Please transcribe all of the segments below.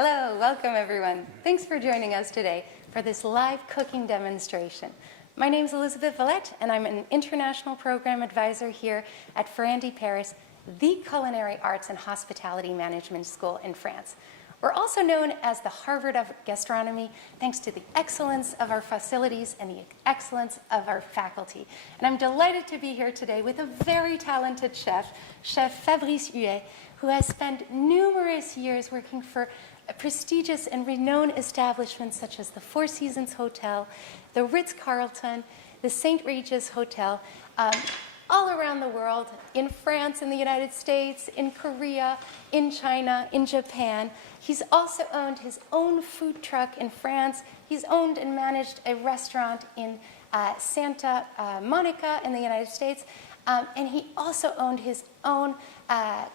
Hello, welcome everyone. Thanks for joining us today for this live cooking demonstration. My name is Elizabeth Villette, and I'm an international program advisor here at Ferrandi, Paris, the culinary arts and hospitality management school in France. We're also known as the Harvard of gastronomy, thanks to the excellence of our facilities and the excellence of our faculty. And I'm delighted to be here today with a very talented chef, Chef Fabrice Huet, who has spent numerous years working for prestigious and renowned establishments such as the Four Seasons Hotel, the Ritz-Carlton, the St. Regis Hotel, all around the world, in France, in the United States, in Korea, in China, in Japan. He's also owned his own food truck in France. He's owned and managed a restaurant in Santa Monica in the United States. And he also owned his own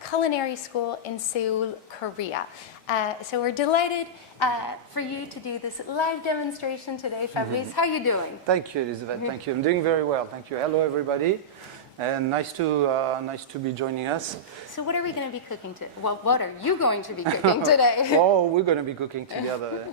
culinary school in Seoul, Korea. So we're delighted for you to do this live demonstration today. Fabrice, how are you doing? Thank you, Elizabeth. Thank you. I'm doing very well. Thank you. Hello, everybody. And nice to be joining us. So what are we going to be cooking today? Well, what are you going to be cooking today? Oh, we're going to be cooking together.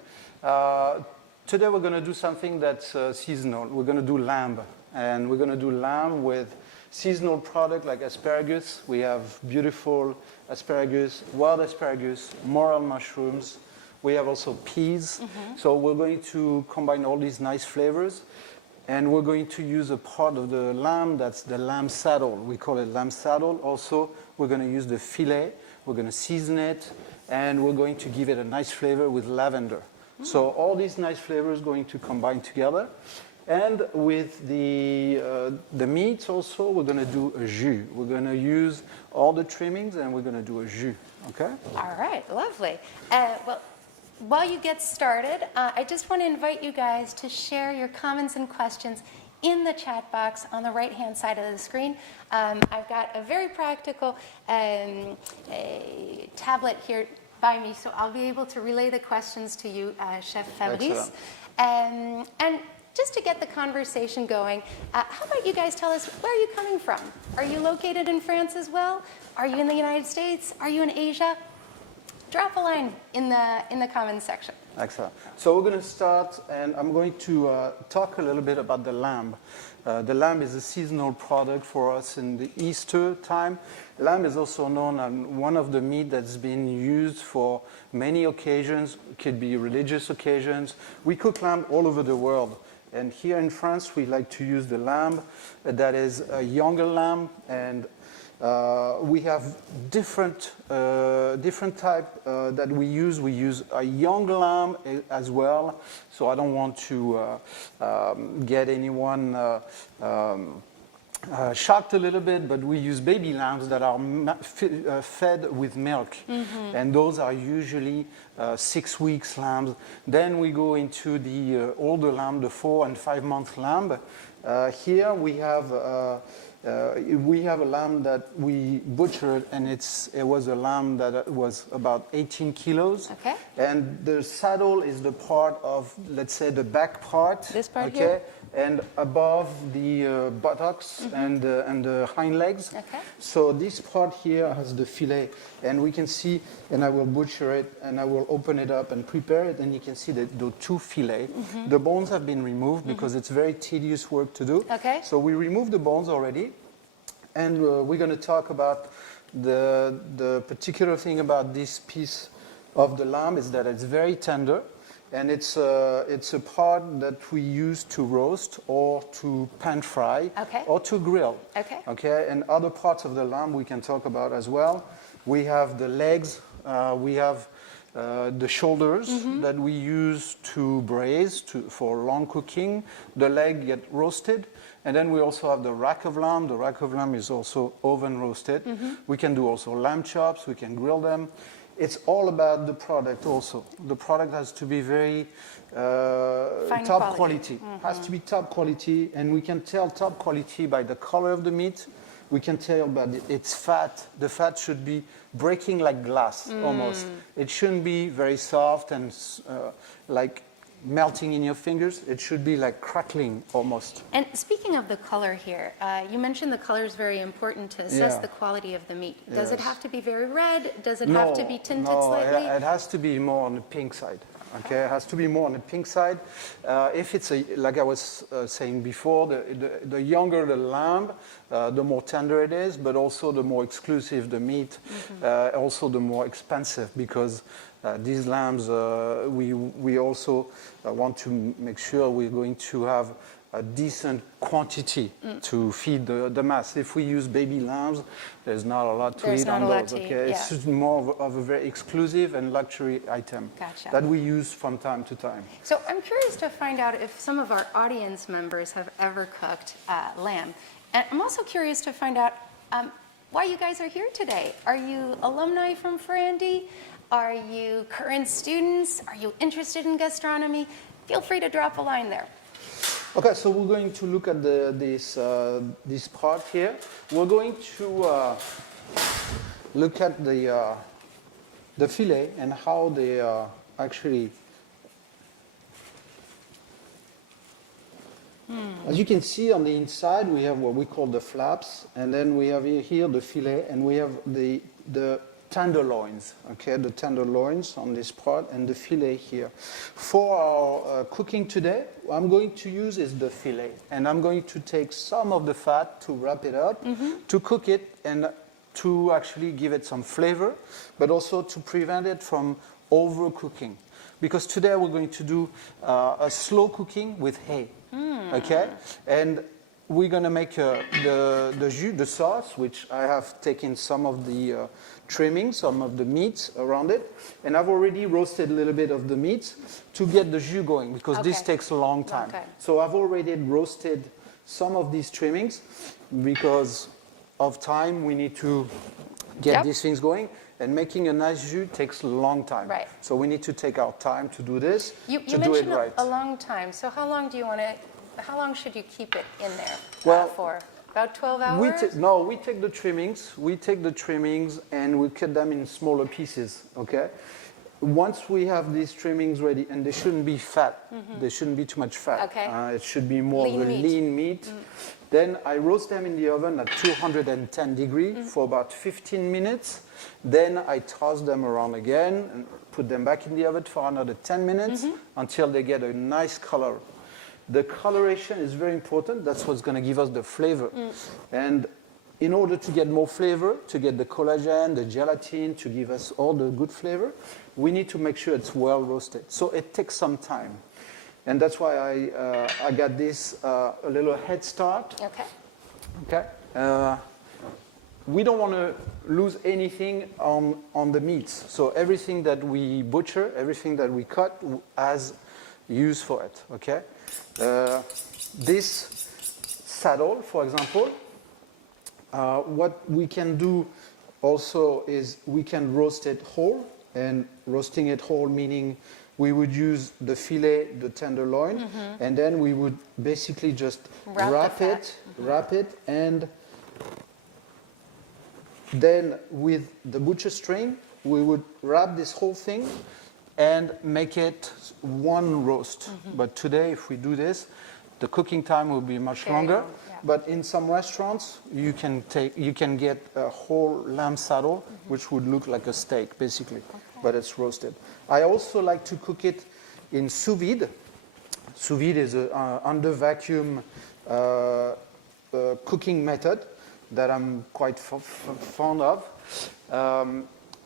Today we're going to do something that's seasonal. We're going to do lamb. And we're going to do lamb with seasonal product like asparagus. We have beautiful asparagus, wild asparagus, morel mushrooms. We have also peas. So we're going to combine all these nice flavors. And we're going to use a part of the lamb that's the lamb saddle. We call it lamb saddle. Also, we're going to use the filet. We're going to season it. And we're going to give it a nice flavor with lavender. So all these nice flavors are going to combine together. And with the meats also, we're going to do a jus. We're going to use all the trimmings and we're going to do a jus. Okay? All right, lovely. Well, while you get started, I just want to invite you guys to share your comments and questions in the chat box on the right-hand side of the screen. I've got a very practical tablet here by me, so I'll be able to relay the questions to you, Chef Fabrice. And just to get the conversation going, how about you guys tell us, where are you coming from? Are you located in France as well? Are you in the United States? Are you in Asia? Drop a line in the comments section. Excellent. So we're going to start, and I'm going to talk a little bit about the lamb. The lamb is a seasonal product for us in the Easter time. Lamb is also known as one of the meat that's been used for many occasions. It could be religious occasions. We cook lamb all over the world. And here in France, we like to use the lamb that is a younger lamb, and we have different type that we use. We use a young lamb as well. So I don't want to get anyone shocked a little bit, but we use baby lambs that are fed with milk. And those are usually 6 weeks lambs. Then we go into the older lamb, the 4 and 5 month lamb. Here we have a lamb that we butchered, and it was a lamb that was about 18 kilos. Okay. And the saddle is the part of, let's say, the back part. This part here? And above the buttocks and the hind legs. Okay. So this part here has the filet, and we can see, and I will butcher it, and I will open it up and prepare it, and you can see the two filets. The bones have been removed because it's very tedious work to do. Okay. So we removed the bones already, and we're going to talk about the particular thing about this piece of the lamb is that it's very tender. And it's a part that we use to roast or to pan fry or to grill. Okay. And other parts of the lamb we can talk about as well. We have the legs, we have the shoulders that we use to braise for long cooking. The leg get roasted. And then we also have the rack of lamb. The rack of lamb is also oven roasted. We can do also lamb chops. We can grill them. It's all about the product also. The product has to be very top quality. Has to be top quality, and we can tell top quality by the color of the meat. We can tell by its fat. The fat should be breaking like glass almost. It shouldn't be very soft and like melting in your fingers. It should be like crackling almost. And speaking of the color here, you mentioned the color is very important to assess Yeah. the quality of the meat. Does it Yes. have to be very red? Does it have to be tinted slightly? It has to be more on the pink side. Okay, it has to be more on the pink side. If it's like I was saying before, the younger the lamb, the more tender it is, but also the more exclusive the meat, also the more expensive, because these lambs, we also want to make sure we're going to have a decent quantity to feed the mass. If we use baby lambs, there's not a lot to eat on those. Okay, it's just more of a very exclusive and luxury item that we use from time to time. So I'm curious to find out if some of our audience members have ever cooked lamb. And I'm also curious to find out why you guys are here today. Are you alumni from Ferrandi? Are you current students? Are you interested in gastronomy? Feel free to drop a line there. Okay, so we're going to look at this part here. We're going to look at the filet and how they actually. As you can see on the inside, we have what we call the flaps, and then we have here the filet, and we have the tenderloins, okay, the tenderloins on this part, and the filet here. For our cooking today, what I'm going to use is the filet, and I'm going to take some of the fat to wrap it up, to cook it, and to actually give it some flavor, but also to prevent it from overcooking. Because today we're going to do a slow cooking with hay, okay? And we're going to make the jus, the sauce, which I have taken some of the trimmings, some of the meats around it, and I've already roasted a little bit of the meats to get the jus going, because this takes a long time. Okay. So I've already roasted some of these trimmings. Because of time, we need to get these things going, and making a nice jus takes a long time. Right. So we need to take our time to do this, You to do it mentioned right. a long time. So how long do you want to? How long should you keep it in there for? About 12 hours? We take the trimmings. We take the trimmings and we cut them in smaller pieces, okay? Once we have these trimmings ready, and they shouldn't be fat. There shouldn't be too much fat. Okay. It should be more of a lean meat. Then I roast them in the oven at 210 degrees for about 15 minutes. Then I toss them around again and put them back in the oven for another 10 minutes until they get a nice color. The coloration is very important. That's what's going to give us the flavor. And in order to get more flavor, to get the collagen, the gelatin, to give us all the good flavor, we need to make sure it's well roasted. So it takes some time. And that's why I got this a little head start. Okay. We don't want to lose anything on the meats. So everything that we butcher, everything that we cut has use for it, okay? This saddle, for example, what we can do also is we can roast it whole, and roasting it whole meaning we would use the filet, the tenderloin, and then we would basically just wrap it, and then with the butcher string, we would wrap this whole thing and make it one roast. But today, if we do this, the cooking time will be much longer. But in some restaurants, you can get a whole lamb saddle, which would look like a steak, basically, but it's roasted. I also like to cook it in sous vide. Sous vide is an under vacuum cooking method that I'm quite fond of.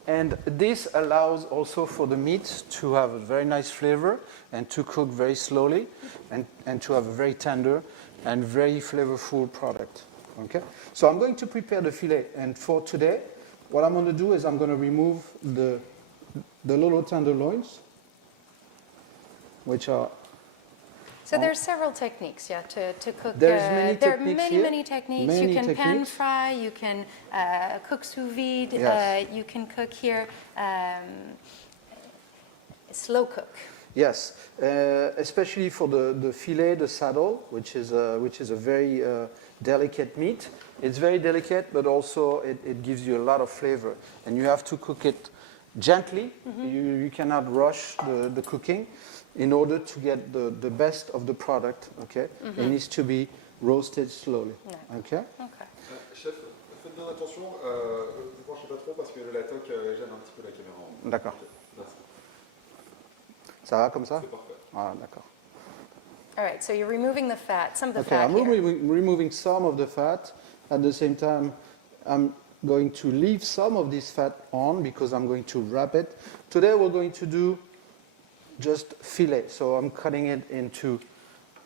And this allows also for the meat to have a very nice flavor and to cook very slowly and to have a very tender and very flavorful product. Okay? So I'm going to prepare the filet. And for today, what I'm going to do is I'm going to remove the little tenderloins, which are... So there's several techniques, to cook. There are many techniques. You can pan fry, you can cook sous vide, you can cook here, slow cook. Yes, especially for the filet, the saddle, which is a very delicate meat. It's very delicate, but also it gives you a lot of flavor. And you have to cook it gently. You cannot rush the cooking in order to get the best of the product, okay? It needs to be roasted slowly, okay? Okay. Chef, faites bien attention, ne vous penchez pas trop parce que la toque gêne un petit peu la caméra. D'accord. Ok, merci. Ça va comme ça? C'est parfait. Ah, d'accord. All right, so you're removing the fat, some of the Okay, fat I'm here. removing some of the fat. At the same time, I'm going to leave some of this fat on because I'm going to wrap it. Today we're going to do just filet. So I'm cutting it into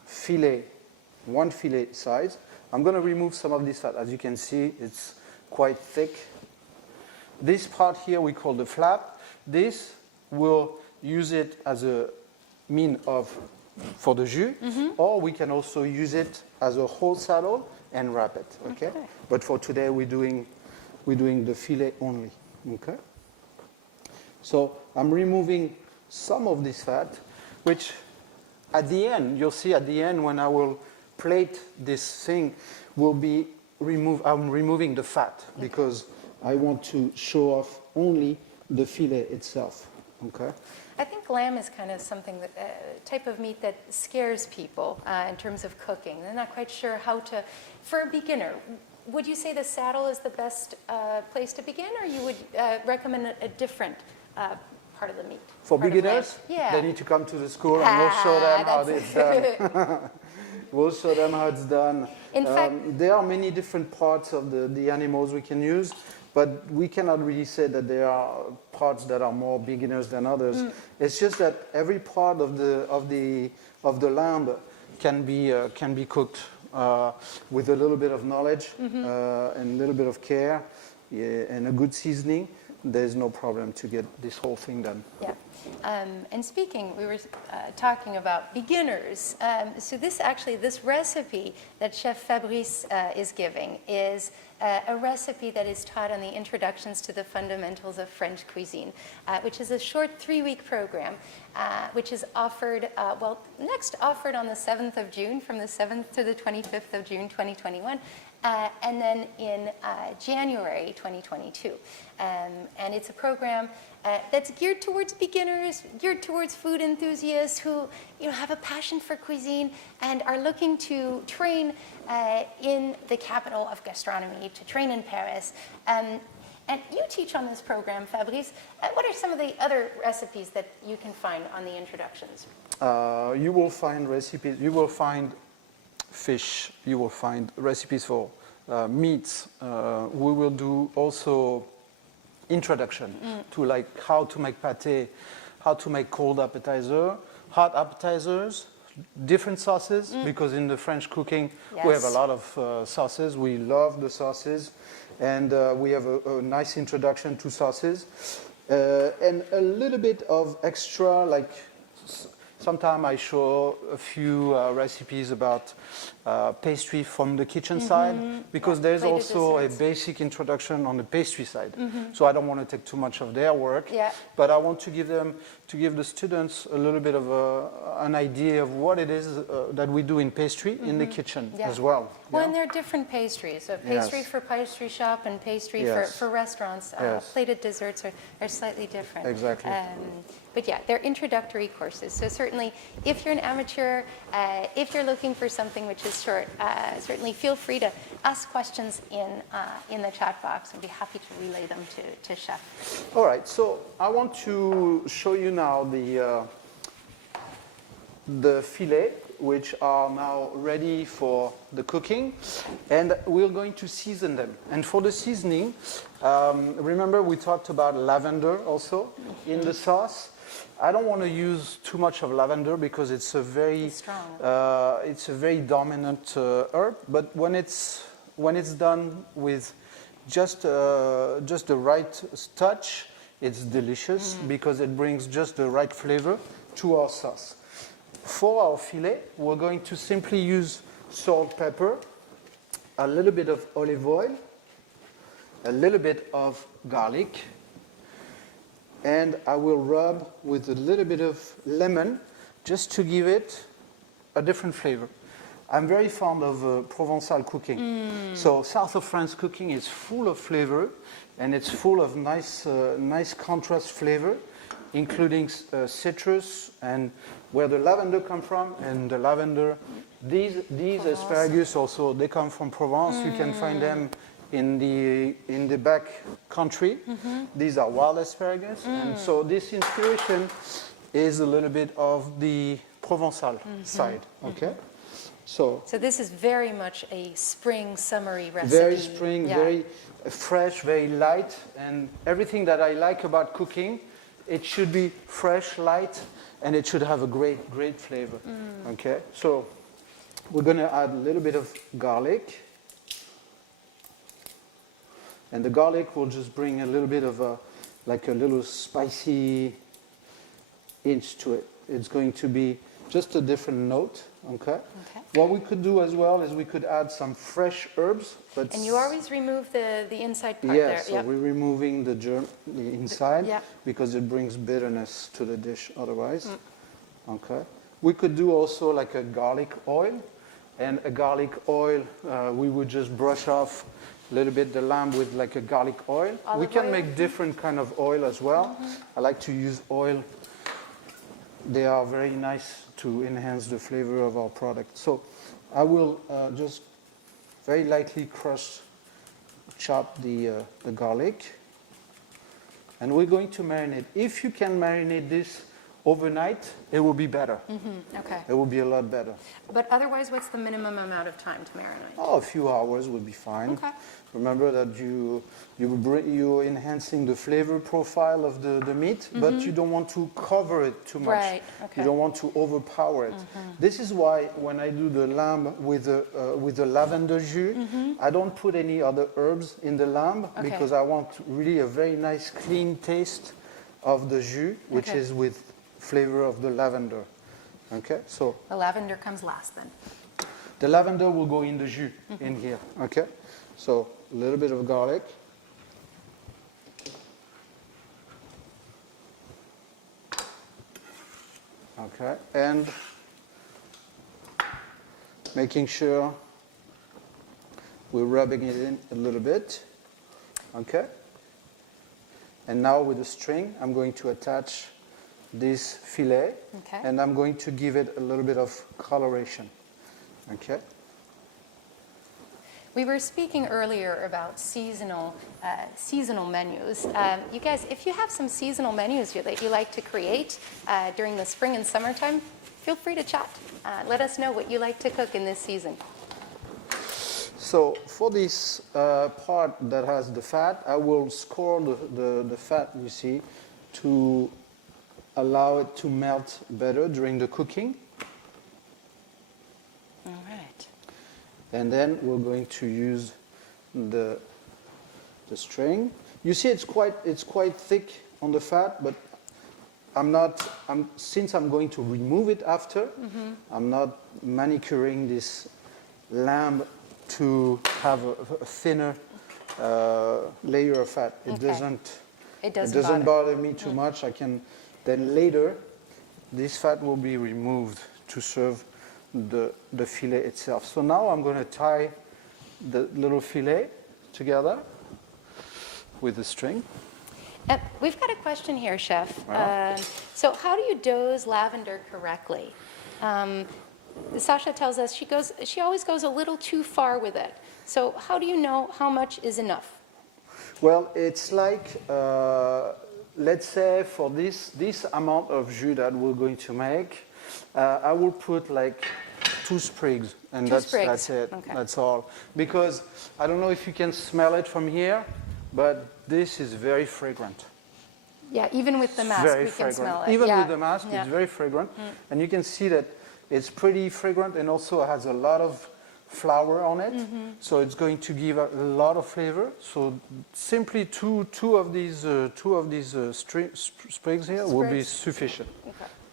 filet, one filet size. I'm going to remove some of this fat. As you can see, it's quite thick. This part here we call the flap. This we'll use it as a mean of for the jus, or we can also use it as a whole saddle and wrap it. Okay? But for today we're doing the filet only. Okay? So I'm removing some of this fat, which at the end, you'll see at the end when I will plate this thing, will be I'm removing the fat because I want to show off only the filet itself. Okay? I think lamb is kind of something that type of meat that scares people in terms of cooking. They're not quite sure how to. For a beginner, would you say the saddle is the best place to begin, or you would recommend a different part of the meat? For part of lamb? beginners, Yeah. they need to come to the school and we'll show them how it's done. We'll show them how it's done. In fact, there are many different parts of the animals we can use, but we cannot really say that there are parts that are more beginners than others. It's just that every part of the lamb can be cooked with a little bit of knowledge and a little bit of care and a good seasoning. There's no problem to get this whole thing done. yeah. And speaking, we were talking about beginners. So this recipe that Chef Fabrice is giving is a recipe that is taught on the Introductions to the Fundamentals of French Cuisine, which is a short 3-week program, which is offered, next offered on the 7th of June, from the 7th to the 25th of June, 2021. And then in January 2022. And it's a program that's geared towards beginners, geared towards food enthusiasts who have a passion for cuisine and are looking to train in the capital of gastronomy, to train in Paris. And you teach on this program, Fabrice. What are some of the other recipes that you can find on the introductions? You will find recipes. You will find fish. You will find recipes for meats. We will do also introduction to like how to make pâté, how to make cold appetizer, hot appetizers, different sauces, because in the French cooking we have a lot of sauces. We love the sauces, and we have a nice introduction to sauces, and a little bit of extra, like sometimes I show a few recipes about pastry from the kitchen side, because there's also a basic introduction on the pastry side. So I don't want to take too much of their work, but I want to give the students a little bit of an idea of what it is that we do in pastry in the kitchen as well. Well, and there are different pastries. So pastry for pastry shop and pastry for restaurants. Plated desserts are slightly different. Exactly. But yeah, they're introductory courses. So certainly, if you're an amateur, if you're looking for something which is short, certainly feel free to ask questions in the chat box. I'd be happy to relay them to Chef. All right, so I want to show you now the filet, which are now ready for the cooking, and we're going to season them. And for the seasoning, remember we talked about lavender also in the sauce. I don't want to use too much of lavender because it's a very dominant herb. But when it's done with just the right touch, it's delicious because it brings just the right flavor to our sauce. For our filet, we're going to simply use salt, pepper, a little bit of olive oil, a little bit of garlic, and I will rub with a little bit of lemon just to give it a different flavor. I'm very fond of Provençal cooking. So south of France cooking is full of flavor, and it's full of nice contrast flavor, including citrus and where the lavender come from. And the lavender, these asparagus also, they come from Provence. You can find them in the back country. These are wild asparagus, and so this inspiration is a little bit of the Provençal side. Okay. So this is very much a spring, summery recipe. very spring, very fresh, very light, and everything that I like about cooking, it should be fresh, light, and it should have a great flavor. Okay, so we're going to add a little bit of garlic, and the garlic will just bring a little bit of a little spicy inch to it. It's going to be just a different note. Okay. What we could do as well is we could add some fresh herbs. But and you always remove the inside part there. Yeah, so we're removing the inside because it brings bitterness to the dish otherwise. Okay. We could do also like a garlic oil. And a garlic oil, we would just brush off a little bit the lamb with like a garlic oil. We can make different kind of oil as well. I like to use oil. They are very nice to enhance the flavor of our product. So I will just very lightly chop the garlic. And we're going to marinate. If you can marinate this overnight, it will be better. Okay. It will be a lot better. But otherwise, what's the minimum amount of time to marinate? Oh, a few hours would be fine. Okay. Remember that you're enhancing the flavor profile of the meat, but you don't want to cover it too much. Right. Okay. You don't want to overpower it. This is why when I do the lamb with the lavender jus, I don't put any other herbs in the lamb because I want really a very nice clean taste of the jus, which is with flavor of the lavender. Okay, so the lavender comes last then. the lavender will go in the jus in here. Okay, so a little bit of garlic. Okay, and making sure we're rubbing it in a little bit. Okay, and now with the string, I'm going to attach this filet, and I'm going to give it a little bit of coloration. Okay. We were speaking earlier about seasonal menus. You guys, if you have some seasonal menus that you like to create during the spring and summertime, feel free to chat. Let us know what you like to cook in this season. So for this part that has the fat, I will score the fat, you see, to allow it to melt better during the cooking. All right. And then we're going to use the string. You see, it's quite thick on the fat, but since I'm going to remove it after, I'm not manicuring this lamb to have a thinner layer of fat. It doesn't bother me too much. Then later, this fat will be removed to serve the filet itself. So now I'm going to tie the little filet together with the string. We've got a question here, Chef. So how do you dose lavender correctly? Sasha tells us she always goes a little too far with it. So how do you know how much is enough? Well, it's like, let's say for this amount of jus that we're going to make, I will put like 2 sprigs, and that's it. Okay. That's all. Because I don't know if you can smell it from here, but this is very fragrant. Yeah, even with the mask, we can smell it. Even with the mask, it's very fragrant. And you can see that it's pretty fragrant and also has a lot of flour on it. So it's going to give a lot of flavor. So simply two of these sprigs here will be sufficient.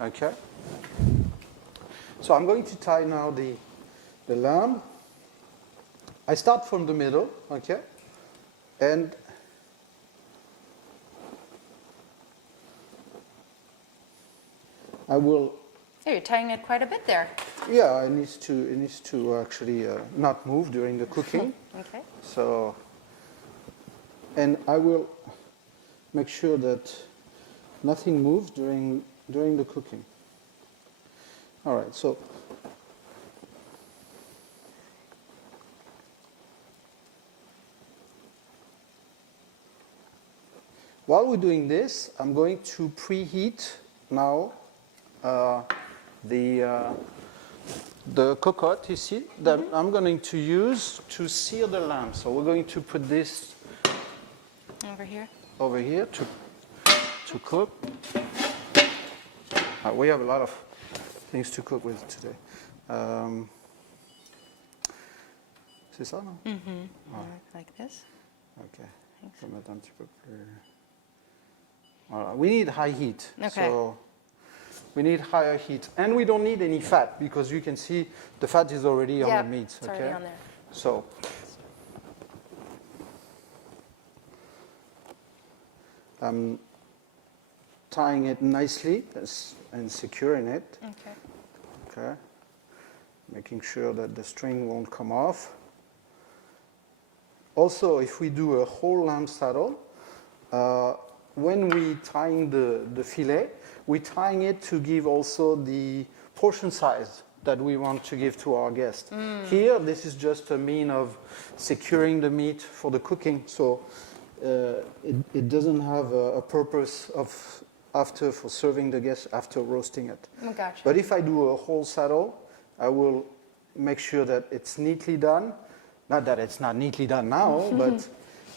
Okay. So I'm going to tie now the lamb. I start from the middle, okay? And I will... You're tying it quite a bit there. Yeah, it needs to actually not move during the cooking. Okay. So, and I will make sure that nothing moves during the cooking. All right, so while we're doing this, I'm going to preheat now the cocotte, you see, that I'm going to use to sear the lamb. So we're going to put this over here to cook. We have a lot of things to cook with today. C'est ça, non? Like this. Okay. Je vais mettre un petit peu plus. Voilà. We need high heat. Okay. So we need higher heat. And we don't need any fat because you can see the fat is already on the meat. It's already on there. So I'm tying it nicely and securing it. Okay. Okay. Making sure that the string won't come off. Also, if we do a whole lamb saddle, when we tying the filet, we're tying it to give also the portion size that we want to give to our guest. Here, this is just a mean of securing the meat for the cooking, so it doesn't have a purpose of for serving the guest after roasting it. Gotcha. But if I do a whole saddle, I will make sure that it's neatly done. Not that it's not neatly done now, but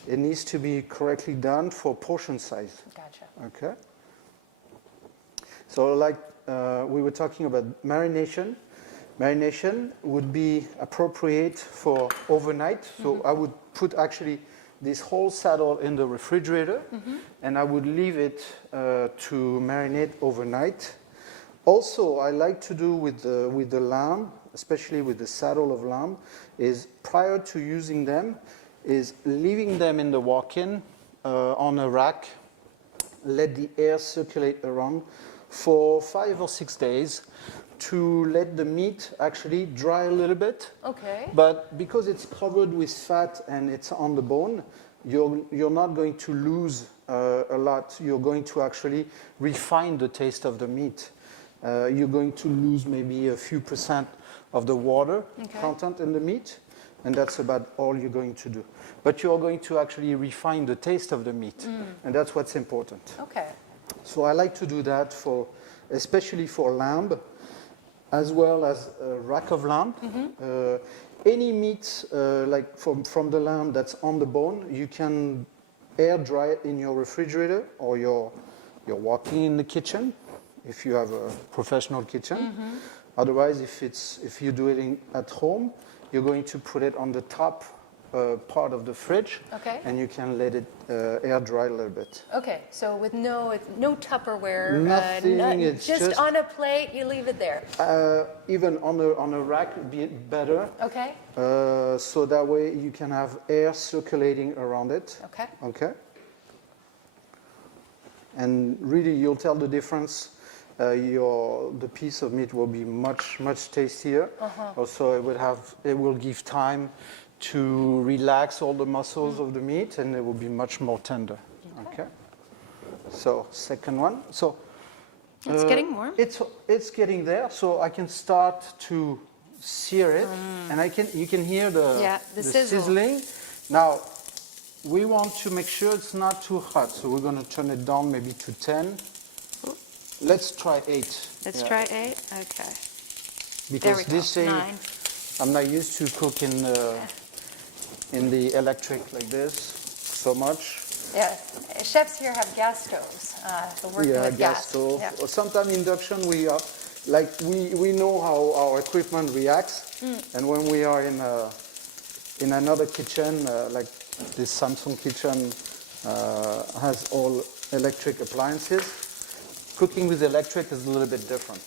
it needs to be correctly done for portion size. Gotcha. Okay. So like we were talking about marination. Marination would be appropriate for overnight. So I would put actually this whole saddle in the refrigerator and I would leave it to marinate overnight. Also, I like to do with the lamb, especially with the saddle of lamb, is prior to using them, is leaving them in the walk-in on a rack, let the air circulate around for 5 or 6 days to let the meat actually dry a little bit. Okay. But because it's covered with fat and it's on the bone, you're not going to lose a lot. You're going to actually refine the taste of the meat. You're going to lose maybe a few % of the water content in the meat, and that's about all you're going to do. But you're going to actually refine the taste of the meat, and that's what's important. Okay. So I like to do that especially for lamb, as well as rack of lamb. Any meat like from the lamb that's on the bone, you can air dry it in your refrigerator, or you're walking in the kitchen if you have a professional kitchen. Otherwise, if you do it at home, you're going to put it on the top part of the fridge, and you can let it air dry a little bit. Okay, so with no Tupperware, Nothing, it's just on a plate, you leave it there. Even on a rack would be better. Okay. So that way you can have air circulating around it. Okay. Okay. And really, you'll tell the difference. The piece of meat will be much tastier. Also, it will give time to relax all the muscles of the meat, and it will be much more tender. Okay. So second one. So it's getting warm. It's getting there. So I can start to sear it, and you can hear the sizzling. Now we want to make sure it's not too hot, so we're going to turn it down maybe to 10. Let's try 8. Let's try 8. Okay. Because this thing, 9. I'm not used to cook in the electric like this so much. Yeah, chefs here have gas stoves. So working with gas stove. Yeah. Or sometimes induction. We know how our equipment reacts, and when we are in another kitchen, like this Samsung kitchen has all electric appliances. Cooking with electric is a little bit different.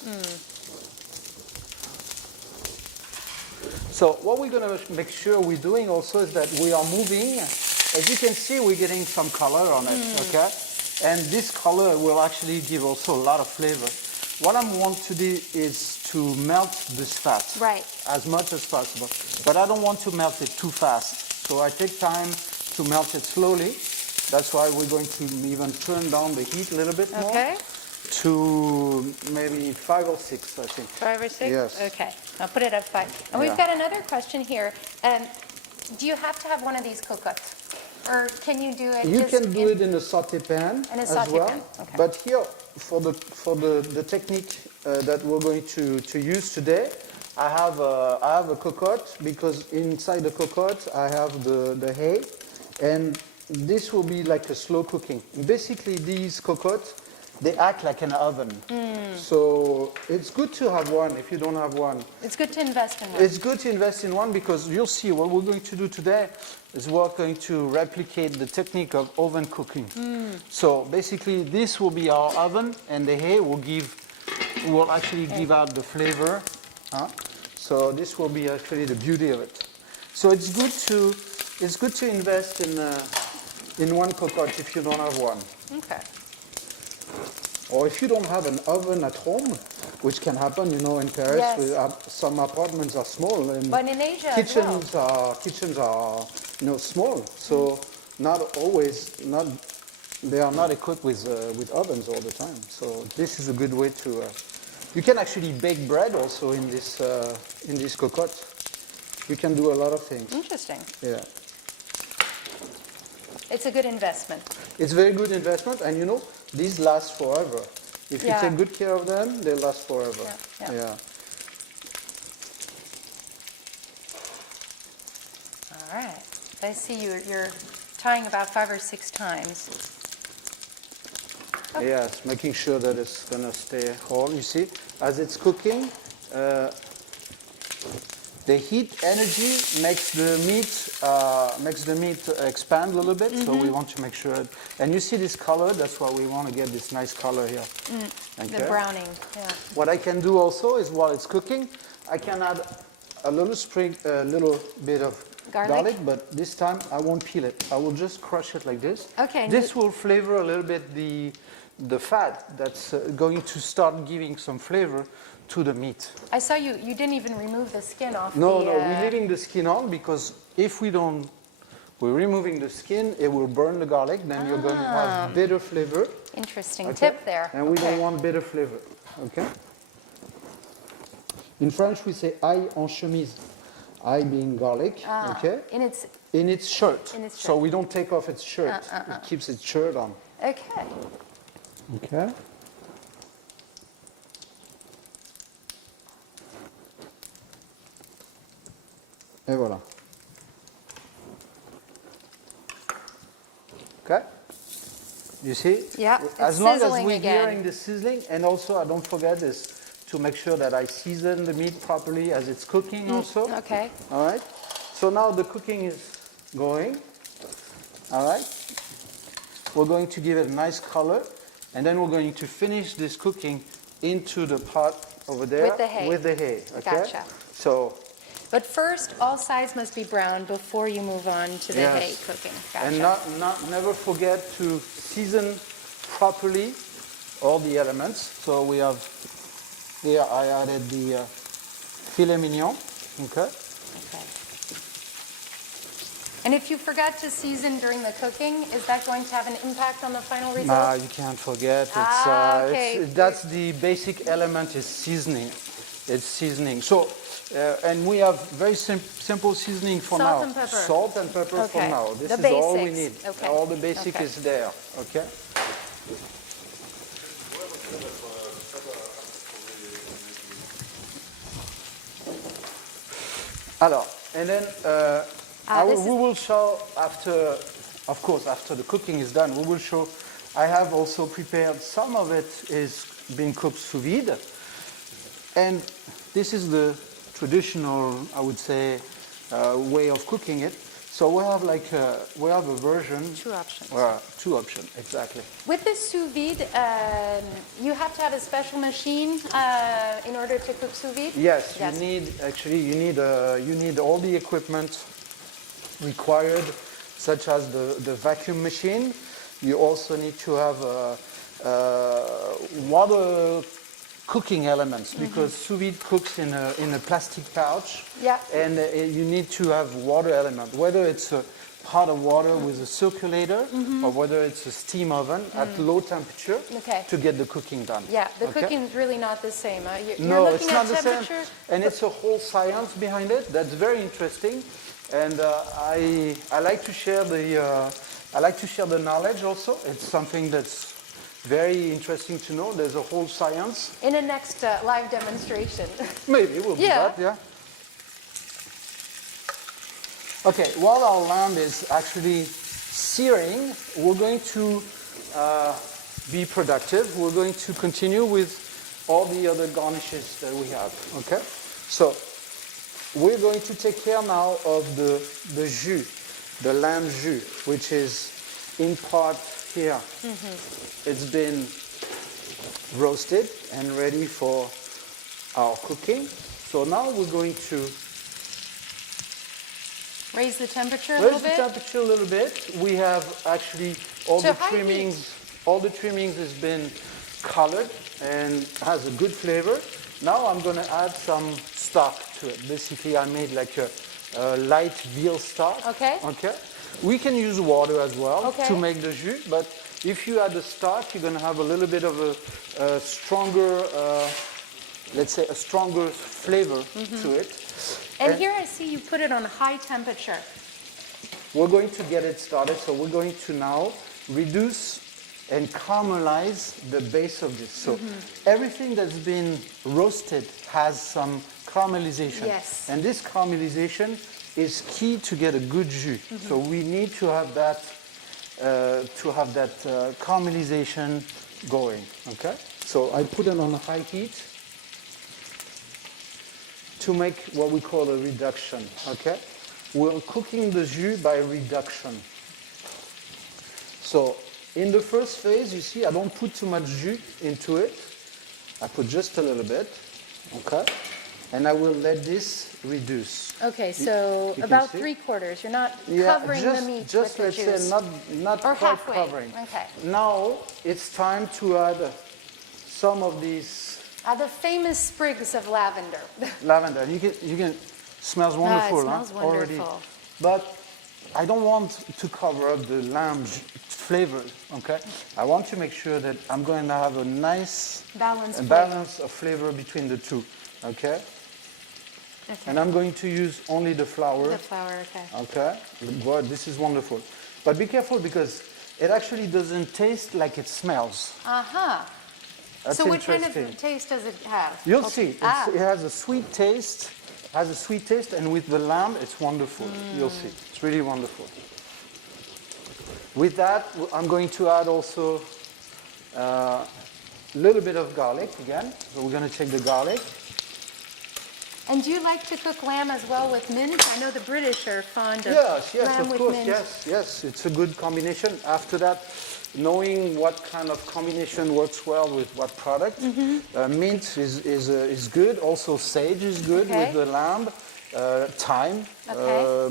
So what we're going to make sure we're doing also is that we are moving. As you can see, we're getting some color on it, okay? And this color will actually give also a lot of flavor. What I want to do is to melt this fat Right. as much as possible. But I don't want to melt it too fast. So I take time to melt it slowly. That's why we're going to even turn down the heat a little bit more. Okay. To maybe 5 or 6, I think. 5 or 6? Yes. Okay. I'll put it at 5. And we've Yeah. got another question here. Do you have to have one of these cocottes? Or can you do it You just can do it in a sauté pan In a as sauté well. pan, okay. But here, for the technique that we're going to use today, I have a cocotte because inside the cocotte I have the hay, and this will be like a slow cooking. Basically, these cocottes, they act like an oven. So it's good to have one if you don't have one. It's good to invest in one. It's good to invest in one because you'll see what we're going to do today is we're going to replicate the technique of oven cooking. So basically this will be our oven and the hay will actually give out the flavor. So this will be actually the beauty of it. So it's good to invest in one cocotte if you don't have one. Okay. Or if you don't have an oven at home, which can happen, in Paris, Yes. some apartments are small and But in Asia as well. kitchens are small, so they are not equipped with ovens all the time. So this is a good way to. You can actually bake bread also in this cocotte. You can do a lot of things. Interesting. Yeah. It's a good investment. It's a very good investment, and these last forever. If you Yeah. take good care of them, they last forever. Yeah. All right. I see you're tying about 5 or 6 times. Yes, making sure that it's going to stay whole. You see, as it's cooking, the heat energy makes the meat expand a little bit. So we want to make sure. And you see this color. That's why we want to get this nice color here. The browning. Yeah. What I can do also is while it's cooking, I can add a little bit of Garlic? but this time I won't peel it. I will just crush it like this. Okay. This will flavor a little bit the fat that's going to start giving some flavor to the meat. I saw you didn't even remove the skin off. No, we're leaving the skin on because if we're removing the skin, it will burn the garlic. Then you're going to have bitter flavor. Interesting Okay? tip there. And we don't want bitter flavor. Okay. In French, we say ail en chemise. Ail being garlic. Okay. In its In its shirt. In its So shirt. we don't take off its shirt. It keeps its shirt on. okay. Okay. Et voilà. Okay. You see? Yeah, As it's long as sizzling we're again. hearing the sizzling, and also I don't forget is to make sure that I season the meat properly as it's cooking also. Okay. All right. So now the cooking is going. All right. We're going to give it a nice color, and then we're going to finish this cooking into the pot over there With the hay. Okay. Gotcha. So. But first, all sides must be brown before you move on to the Yes. hay cooking. Gotcha. And never forget to season properly all the elements. So we have here I added the filet mignon. Okay. Okay. And if you forgot to season during the cooking, is that going to have an impact on the final result? No, you can't forget. Okay. That's the basic element is seasoning. It's seasoning. So, and we have very simple seasoning for Salt now. and pepper. Salt and pepper for Okay. now. This The is all we basics. need. Okay. All the basic Okay. is there. Okay. Alors, and then we will show after, of course, after the cooking is done, we will show. I have also prepared some of it is being cooked sous vide, and this is the traditional, I would say, way of cooking it. So we have we have a version. 2 options. 2 options, exactly. With the sous vide, you have to have a special machine in order to cook sous vide? Yes, you need all the equipment required, such as the vacuum machine. You also need to have water cooking elements because sous vide cooks in a plastic pouch. Yeah. And you need to have water element, whether it's a pot of water with a circulator or whether it's a steam oven at low temperature to get the cooking done. Yeah, the cooking is really not the same. You're No, looking it's not at the same. temperature. And it's a whole science behind it that's very interesting. And I like to share the knowledge also. It's something that's very interesting to know. There's a whole science. In a next live demonstration. Maybe we'll do Yeah. that, yeah. Okay, while our lamb is actually searing, we're going to be productive. We're going to continue with all the other garnishes that we have, okay? So, we're going to take care now of the jus, the lamb jus, which is in part here. It's been roasted and ready for our cooking. So now we're going to Raise the temperature a little raise the bit. temperature a little bit. We have actually all To the high trimmings. heat. All the trimmings has been colored and has a good flavor. Now I'm going to add some stock to it. Basically, I made like a light veal stock. Okay. Okay. We can use water as well Okay. to make the jus, but if you add the stock, you're going to have a little bit of a stronger, let's say, a stronger flavor to it. And here I see you put it on high temperature. We're going to get it started, so we're going to now reduce and caramelize the base of this. So everything that's been roasted has some caramelization. Yes. And this caramelization is key to get a good jus. So we need to have that caramelization going. Okay. So I put it on high heat to make what we call a reduction. Okay. We're cooking the jus by reduction. So in the first phase, you see, I don't put too much jus into it. I put just a little bit. Okay. And I will let this reduce. Okay, so you can about see? 3/4. You're not Yeah, covering just, the meat just with let's the juice. say not Or quite halfway. covering. Okay. Now it's time to add some of these The famous sprigs of lavender. lavender. You can smells wonderful, it smells huh? Already. wonderful. But I don't want to cover up the lamb flavor. Okay, I want to make sure that I'm going to have a nice balance of flavor between the two. Okay. Okay. And I'm going to use only the flour. The flour, okay. Okay, boy, this is wonderful. But be careful because it actually doesn't taste like it smells. Aha. That's So what kind interesting. of taste does it have? You'll see. Ah. It has a sweet taste. And with the lamb, it's wonderful. You'll see. It's really wonderful. With that, I'm going to add also a little bit of garlic again. So we're going to check the garlic. And do you like to cook lamb as well with mint? I know the British are fond of Yes, lamb of with course, mint. yes. It's a good combination. After that, knowing what kind of combination works well with what product. Mint is good. Also, sage is good with the lamb. Thyme,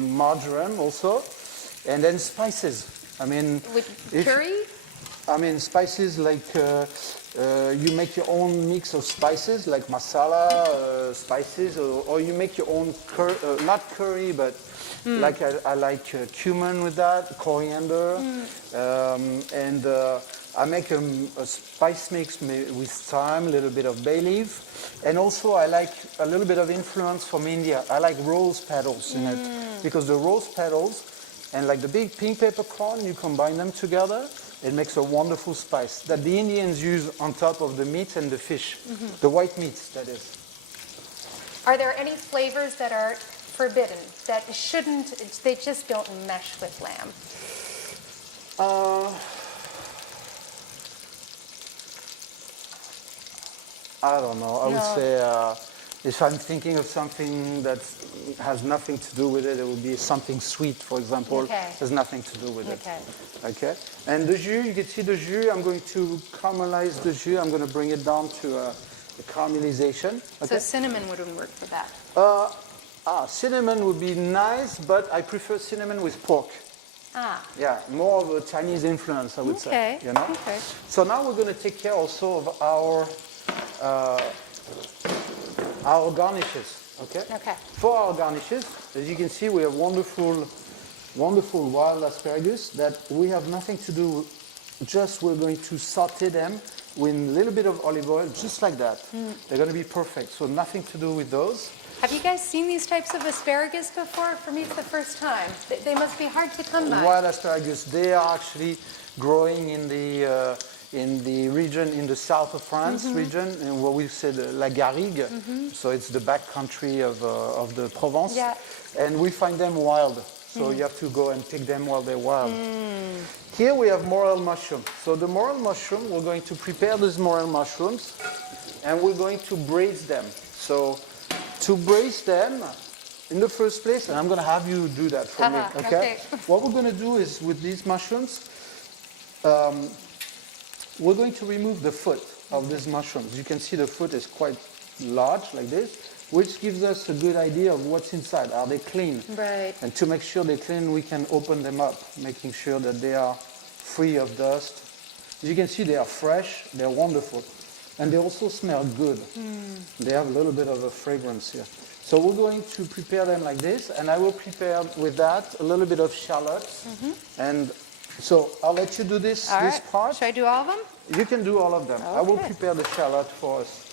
marjoram also, and then spices. I mean, With curry? I mean, spices like you make your own mix of spices, like masala spices, or you make your own not curry, but like I like cumin with that, coriander, and I make a spice mix with thyme, a little bit of bay leaf, and also I like a little bit of influence from India. I like rose petals in it because the rose petals and like the big pink peppercorn, you combine them together. It makes a wonderful spice that the Indians use on top of the meat and the fish, the white meat, that is. Are there any flavors that are forbidden, that they just don't mesh with lamb? I don't know. I would say if I'm thinking of something that has nothing to do with it, it would be something sweet, for example. Has nothing to do with it. Okay. And the jus, you can see the jus. I'm going to caramelize the jus. I'm going to bring it down to the caramelization. Okay. So cinnamon wouldn't work for that. Cinnamon would be nice, but I prefer cinnamon with pork. Yeah, more of a Chinese influence, I would say. You know. Okay. So now we're going to take care also of our our garnishes, okay? Okay. For our garnishes, as you can see, we have wonderful wild asparagus that we have nothing to do, just we're going to saute them with a little bit of olive oil, just like that. They're going to be perfect, so nothing to do with those. Have you guys seen these types of asparagus before? For me, it's the first time. They must be hard to come by. Wild asparagus, they are actually growing in the region, in the south of France region, in what we said La Garrigue. So it's the back country of the Provence. Yeah. And we find them wild. So you have to go and pick them while they're wild. Here we have morel mushroom. So the morel mushroom, we're going to prepare these morel mushrooms and we're going to braise them. So to braise them, in the first place, and I'm going to have you do that for me, okay? What we're going to do is with these mushrooms, we're going to remove the foot of these mushrooms. You can see the foot is quite large like this, which gives us a good idea of what's inside. Are they clean? Right. And to make sure they're clean, we can open them up, making sure that they are free of dust. As you can see, they are fresh, they're wonderful. And they also smell good. They have a little bit of a fragrance here. So we're going to prepare them like this, and I will prepare with that a little bit of shallots. And so I'll let you do this part. Should I do all of them? You can do all of them. I will prepare the shallot for us.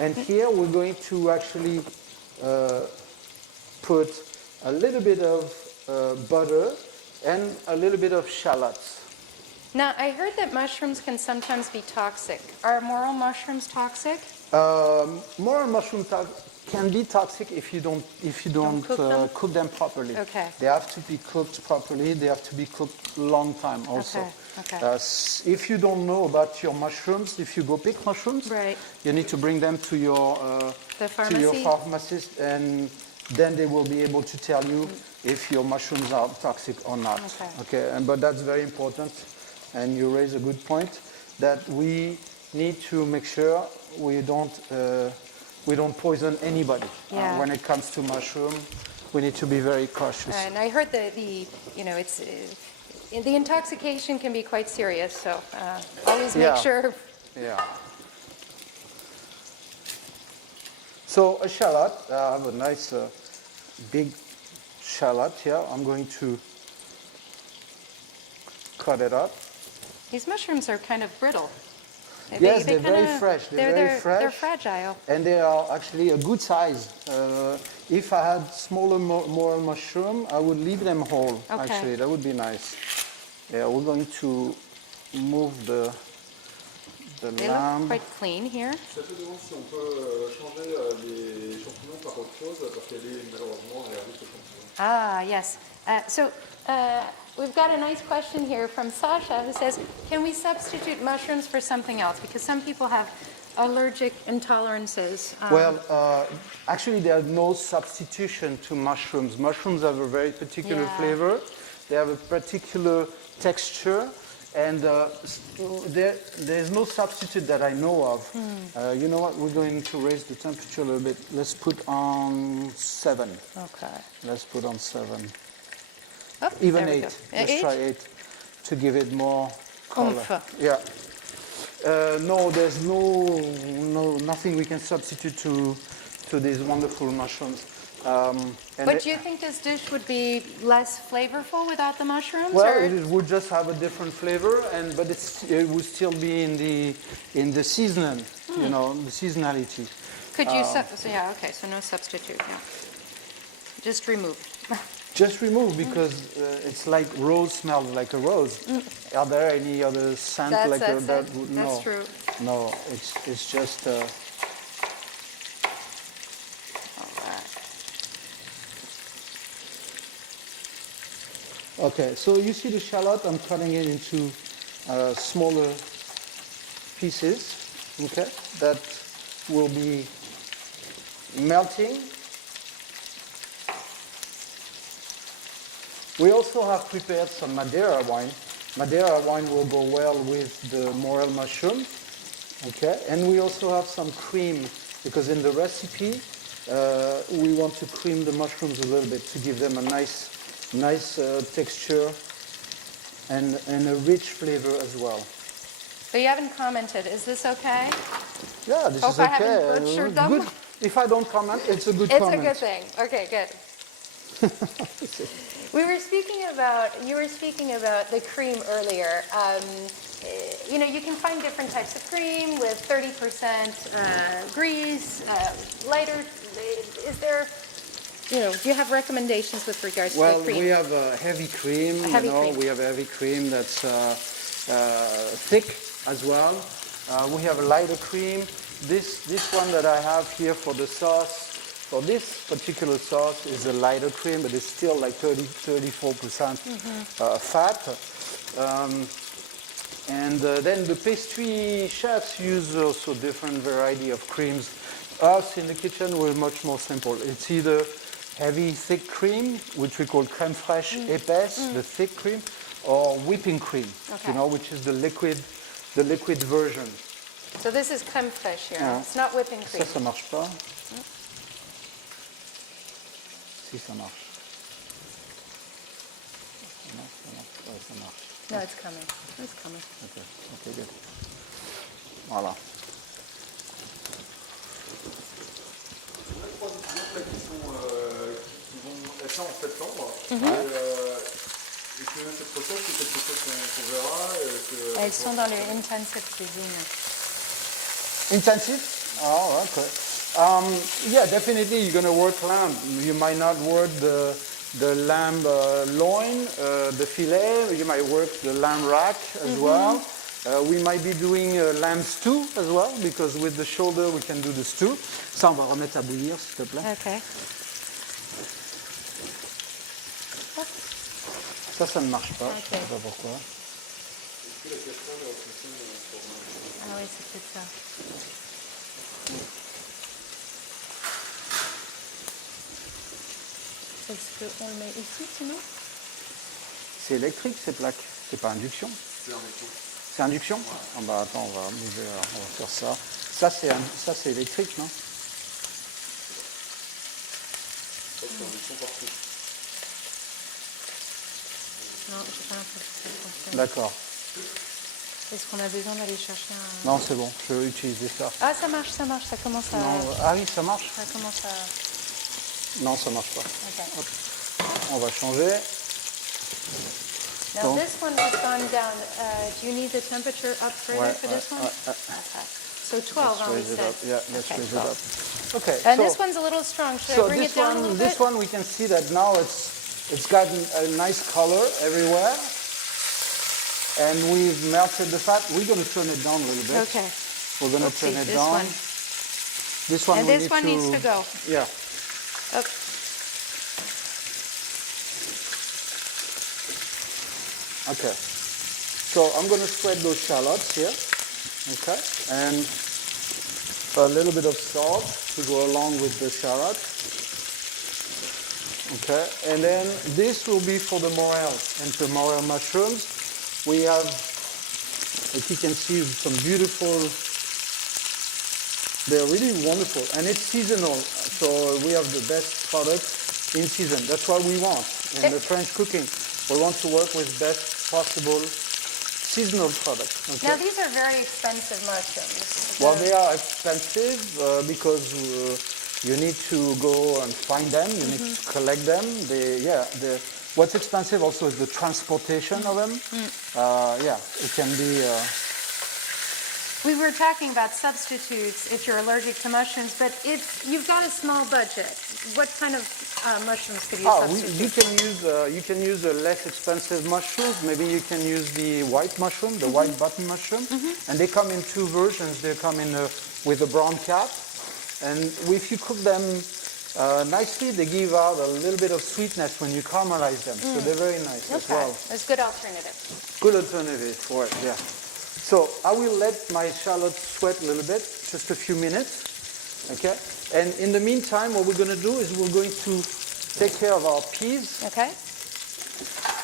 And here we're going to actually put a little bit of butter and a little bit of shallots. Now, I heard that mushrooms can sometimes be toxic. Are morel mushrooms toxic? Morel mushroom can be toxic if you don't cook them properly. Okay. They have to be cooked properly. They have to be cooked long time also. Okay. If you don't know about your mushrooms, if you go pick mushrooms, you need to bring them to your pharmacist, and then they will be able to tell you if your mushrooms are toxic or not. Okay. But that's very important, and you raise a good point that we need to make sure we don't poison anybody when it comes to mushroom. We need to be very cautious. And I heard that the intoxication can be quite serious, so always make sure. Yeah. So a shallot, I have a nice big shallot here. I'm going to cut it up. These mushrooms are kind of brittle. Yes, they're very fresh. They're They're fragile. And they are actually a good size. If I had smaller morel mushroom, I would leave them whole. Actually, that would be nice. Yeah, we're going to move the They lamb. look quite clean here. Ça te demande si on peut changer les champignons par autre chose, parce qu'elle est malheureusement allergique aux champignons. Ah, yes. We've got a nice question here from Sasha who says, can we substitute mushrooms for something else? Because some people have allergic intolerances. Actually, there's no substitution to mushrooms. Mushrooms have a very particular flavor. They have a particular texture. And there's no substitute that I know of. You know what? We're going to raise the temperature a little bit. Let's put on 7. Okay. Let's put on 7. Oh, Even there we 8. go. Let's try 8 to give it more color. Oomph. Yeah. No, there's nothing we can substitute to these wonderful mushrooms. But do you think this dish would be less flavorful without the mushrooms? Well, or? it would just have a different flavor, but it would still be in the season, you know, the seasonality. Could you so no substitute, just remove. Just remove because it's like rose smells like a rose. Are there any other scent like that? No. That's true. No, it's just. Okay, so you see the shallot, I'm cutting it into smaller pieces, okay, that will be melting. We also have prepared some Madeira wine. Madeira wine will go well with the morel mushroom, okay, and we also have some cream, because in the recipe we want to cream the mushrooms a little bit to give them a nice texture and a rich flavor as well. But you haven't commented. Is this okay? Yeah, this Hope is I okay. haven't butchered them. Good. If I don't comment, it's a good It's comment. a good thing. Okay, good. You were speaking about the cream earlier. You can find different types of cream with 30% grease, lighter. Is there, do you have recommendations with regards to the cream? Well, we have a heavy cream. Cream. We have a heavy cream that's thick as well. We have a lighter cream. This one that I have here for the sauce, for this particular sauce, is a lighter cream, but it's still like 34% fat. And then the pastry chefs use also different variety of creams. Us in the kitchen, we're much more simple. It's either heavy, thick cream, which we call crème fraîche épaisse, the thick cream, or whipping cream, which is the liquid version. So this is crème fraîche here. Yeah. It's not whipping cream. Ça marche pas. Si, ça marche. Ça marche. Ouais, ça marche. No, it's coming. It's coming. Okay, good. Voilà. Trois plats qui vont être là en septembre. Et que cette recette, c'est quelque chose qu'on verra. Elles sont dans le intensive cuisine. Intensive? Oh, okay. Yeah, definitely you're going to work lamb. You might not work the lamb loin, the filet. You might work the lamb rack as well. We might be doing lamb stew as well, because with the shoulder we can do the stew. Ça, on va remettre à bouillir, s'il te plaît. Okay. Ça ne marche pas. Je ne sais pas pourquoi. Ah oui, c'est peut-être ça. Est-ce qu'on le met ici, sinon? C'est électrique ces plaques, c'est pas induction. C'est induction. Ah bah attends, on va bouger, alors, on va faire ça. Ça c'est électrique, non? Non, je sais pas si ça fonctionne. D'accord. Est-ce qu'on a besoin d'aller chercher un... Non, c'est bon, je vais utiliser ça. Ah, ça marche, ça commence à... Non, ah oui, ça marche? Ça commence à... Non, ça marche pas. Okay. Hop. On va changer. Now Bon. this one has gone down. Do you need the temperature up further for this one? ouais. Okay. So 12 on we Raise it said. up. Yeah, let's Okay, raise 12. it up. Okay, And so, this one's a little strong. Should I bring it down a little this bit? one we can see that now it's gotten a nice color everywhere. And we've melted the fat. We're going to turn it down a little bit. Okay. We're going to Let's see, turn it this down. one. This one And we this one needs to go. Yeah. Up. Okay. So I'm going to spread those shallots here. Okay. And a little bit of salt to go along with the shallot. Okay. And then this will be for the morel and the morel mushrooms. We have, like you can see, some beautiful, they're really wonderful. And it's seasonal. So we have the best products in season. That's what we want in the French cooking. We want to work with best possible seasonal products. Okay? Now these are very expensive mushrooms. Well, they are expensive because you need to go and find them. You need to collect them. What's expensive also is the transportation of them. It can be. We were talking about substitutes if you're allergic to mushrooms, but if you've got a small budget, what kind of mushrooms could you substitute? You can use the less expensive mushrooms. Maybe you can use the white mushroom, the white button mushroom, and they come in two versions. They come in with a brown cap, and if you cook them nicely, they give out a little bit of sweetness when you caramelize them. So they're very nice as well. That's a good alternative. Good alternative for it, yeah. So I will let my shallots sweat a little bit, just a few minutes, okay? And in the meantime, what we're going to do is we're going to take care of our peas. Okay.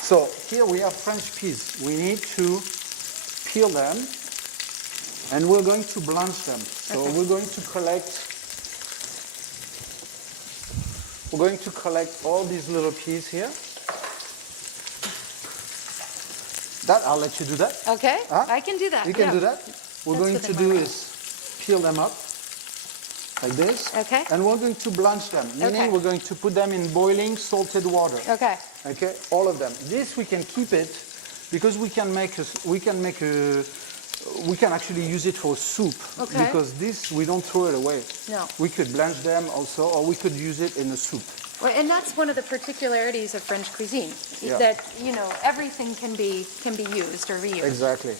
So here we have French peas. We need to peel them, and we're going to blanch them. So we're going to collect all these little peas here. That, I'll let you do that. Okay, Huh? I can do that. You can yeah. do that. We're That's going within to my do range. is peel them up like this. Okay. And we're going to blanch them, meaning Okay. we're going to put them in boiling salted water. Okay. Okay, all of them. This we can keep it because we can actually use it for soup. Okay. Because this we don't throw it away. No. We could blanch them also, or we could use it in a soup. Well, and that's one of the particularities of French cuisine, Yeah. that, you know, everything can be used or reused. Exactly.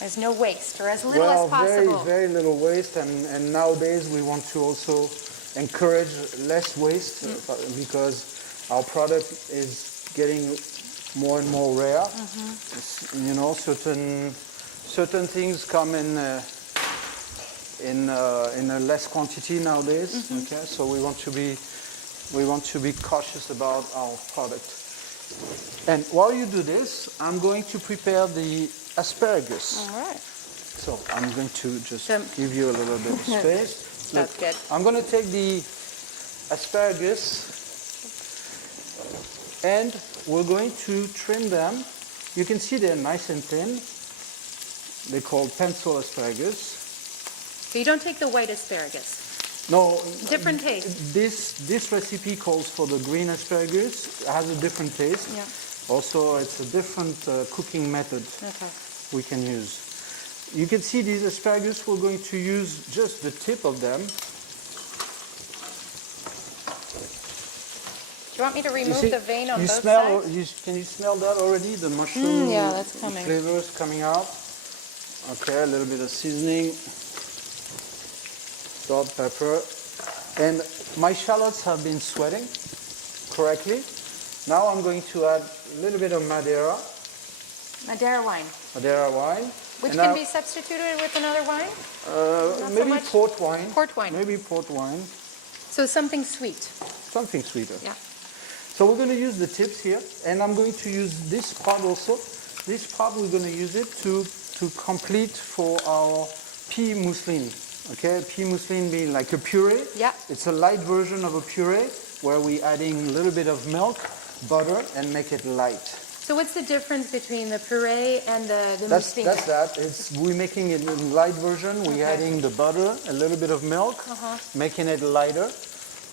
There's no waste, or as little as possible. Very little waste, and nowadays we want to also encourage less waste because our product is getting more and more rare. You know, certain things come in a less quantity nowadays. Okay, so we want to be cautious about our product. And while you do this, I'm going to prepare the asparagus. All right. So I'm going to just So- give you a little bit of space. That's good. I'm going to take the asparagus and we're going to trim them. You can see they're nice and thin. They're called pencil asparagus. So you don't take the white asparagus. No, Different taste. this recipe calls for the green asparagus. It has a different taste. Yeah. Also, it's a different cooking method Okay. we can use. You can see these asparagus, we're going to use just the tip of them. Do you want me to You remove see, the vein on you both smell, sides? Can you smell that already? The mushroom yeah, that's coming. flavors coming out. Okay, a little bit of seasoning, salt, pepper. And my shallots have been sweating correctly. Now I'm going to add a little bit of Madeira wine. Which And can now- be substituted with another wine? Not so maybe much? port wine. Port wine. Maybe port wine. So something sweet. Something sweeter. Yeah. So we're going to use the tips here, and I'm going to use this pot also. This pot we're going to use it to complete for our pea mousseline. Okay, pea mousseline being like a puree. Yeah. It's a light version of a puree where we're adding a little bit of milk, butter, and make it light. So what's the difference between the puree and the That's mousseline? we're making it in light version. We're Okay. adding the butter, a little bit of milk, making it lighter.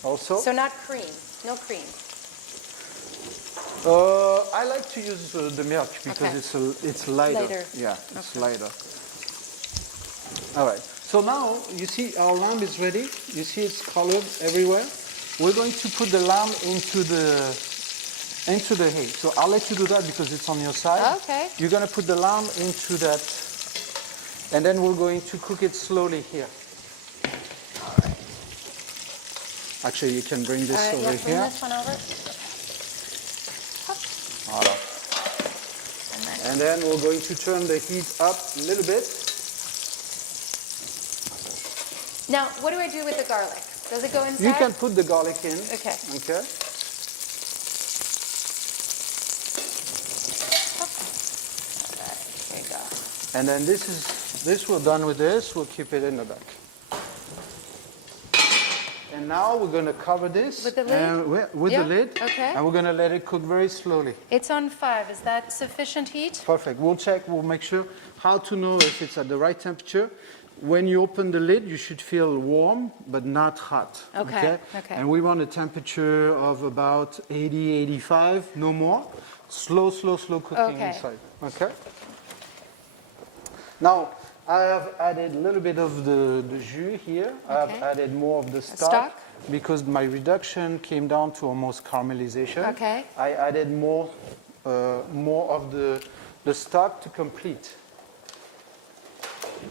Also, So not cream, no cream. I like to use the milk because Okay. it's lighter. Lighter. Yeah, it's Okay. lighter. All right. So now you see our lamb is ready. You see it's colored everywhere. We're going to put the lamb into the hay. So I'll let you do that because it's on your side. Okay. You're going to put the lamb into that, and then we're going to cook it slowly here. Actually, you can bring this over yeah, bring here. this one over. Voilà. And then we're going to turn the heat up a little bit. Now, what do I do with the garlic? Does it go inside? You can put the garlic in. Okay. Okay. There you go. And then this we're done with this. We'll keep it in the back. And now we're going to cover this With the lid? and with Yeah, the lid. okay. And we're going to let it cook very slowly. It's on 5. Is that sufficient heat? Perfect. We'll check. We'll make sure how to know if it's at the right temperature. When you open the lid, you should feel warm, but not hot. Okay. And we want a temperature of about 80, 85, no more. Slow cooking Okay. inside. Okay. Now, I have added a little bit of the jus here. I have Okay. added more of the stock, stock? because my reduction came down to almost caramelization. Okay. I added more of the stock to complete.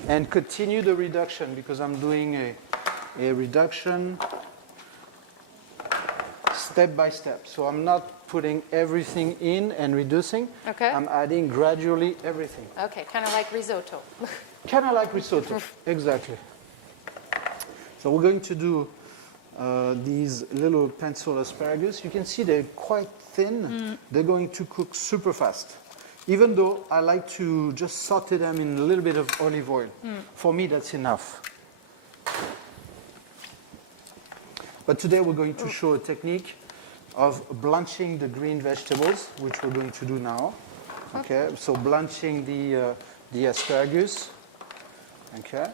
And continue the reduction because I'm doing a reduction step by step. So I'm not putting everything in and reducing. Okay. I'm adding gradually everything. Okay, kind of like risotto. Kind of like risotto, exactly. So we're going to do these little pencil asparagus. You can see they're quite thin. They're going to cook super fast. Even though I like to just saute them in a little bit of olive oil. For me, that's enough. But today we're going to show a technique of blanching the green vegetables, which we're going to do now. Okay, so blanching the asparagus. Okay.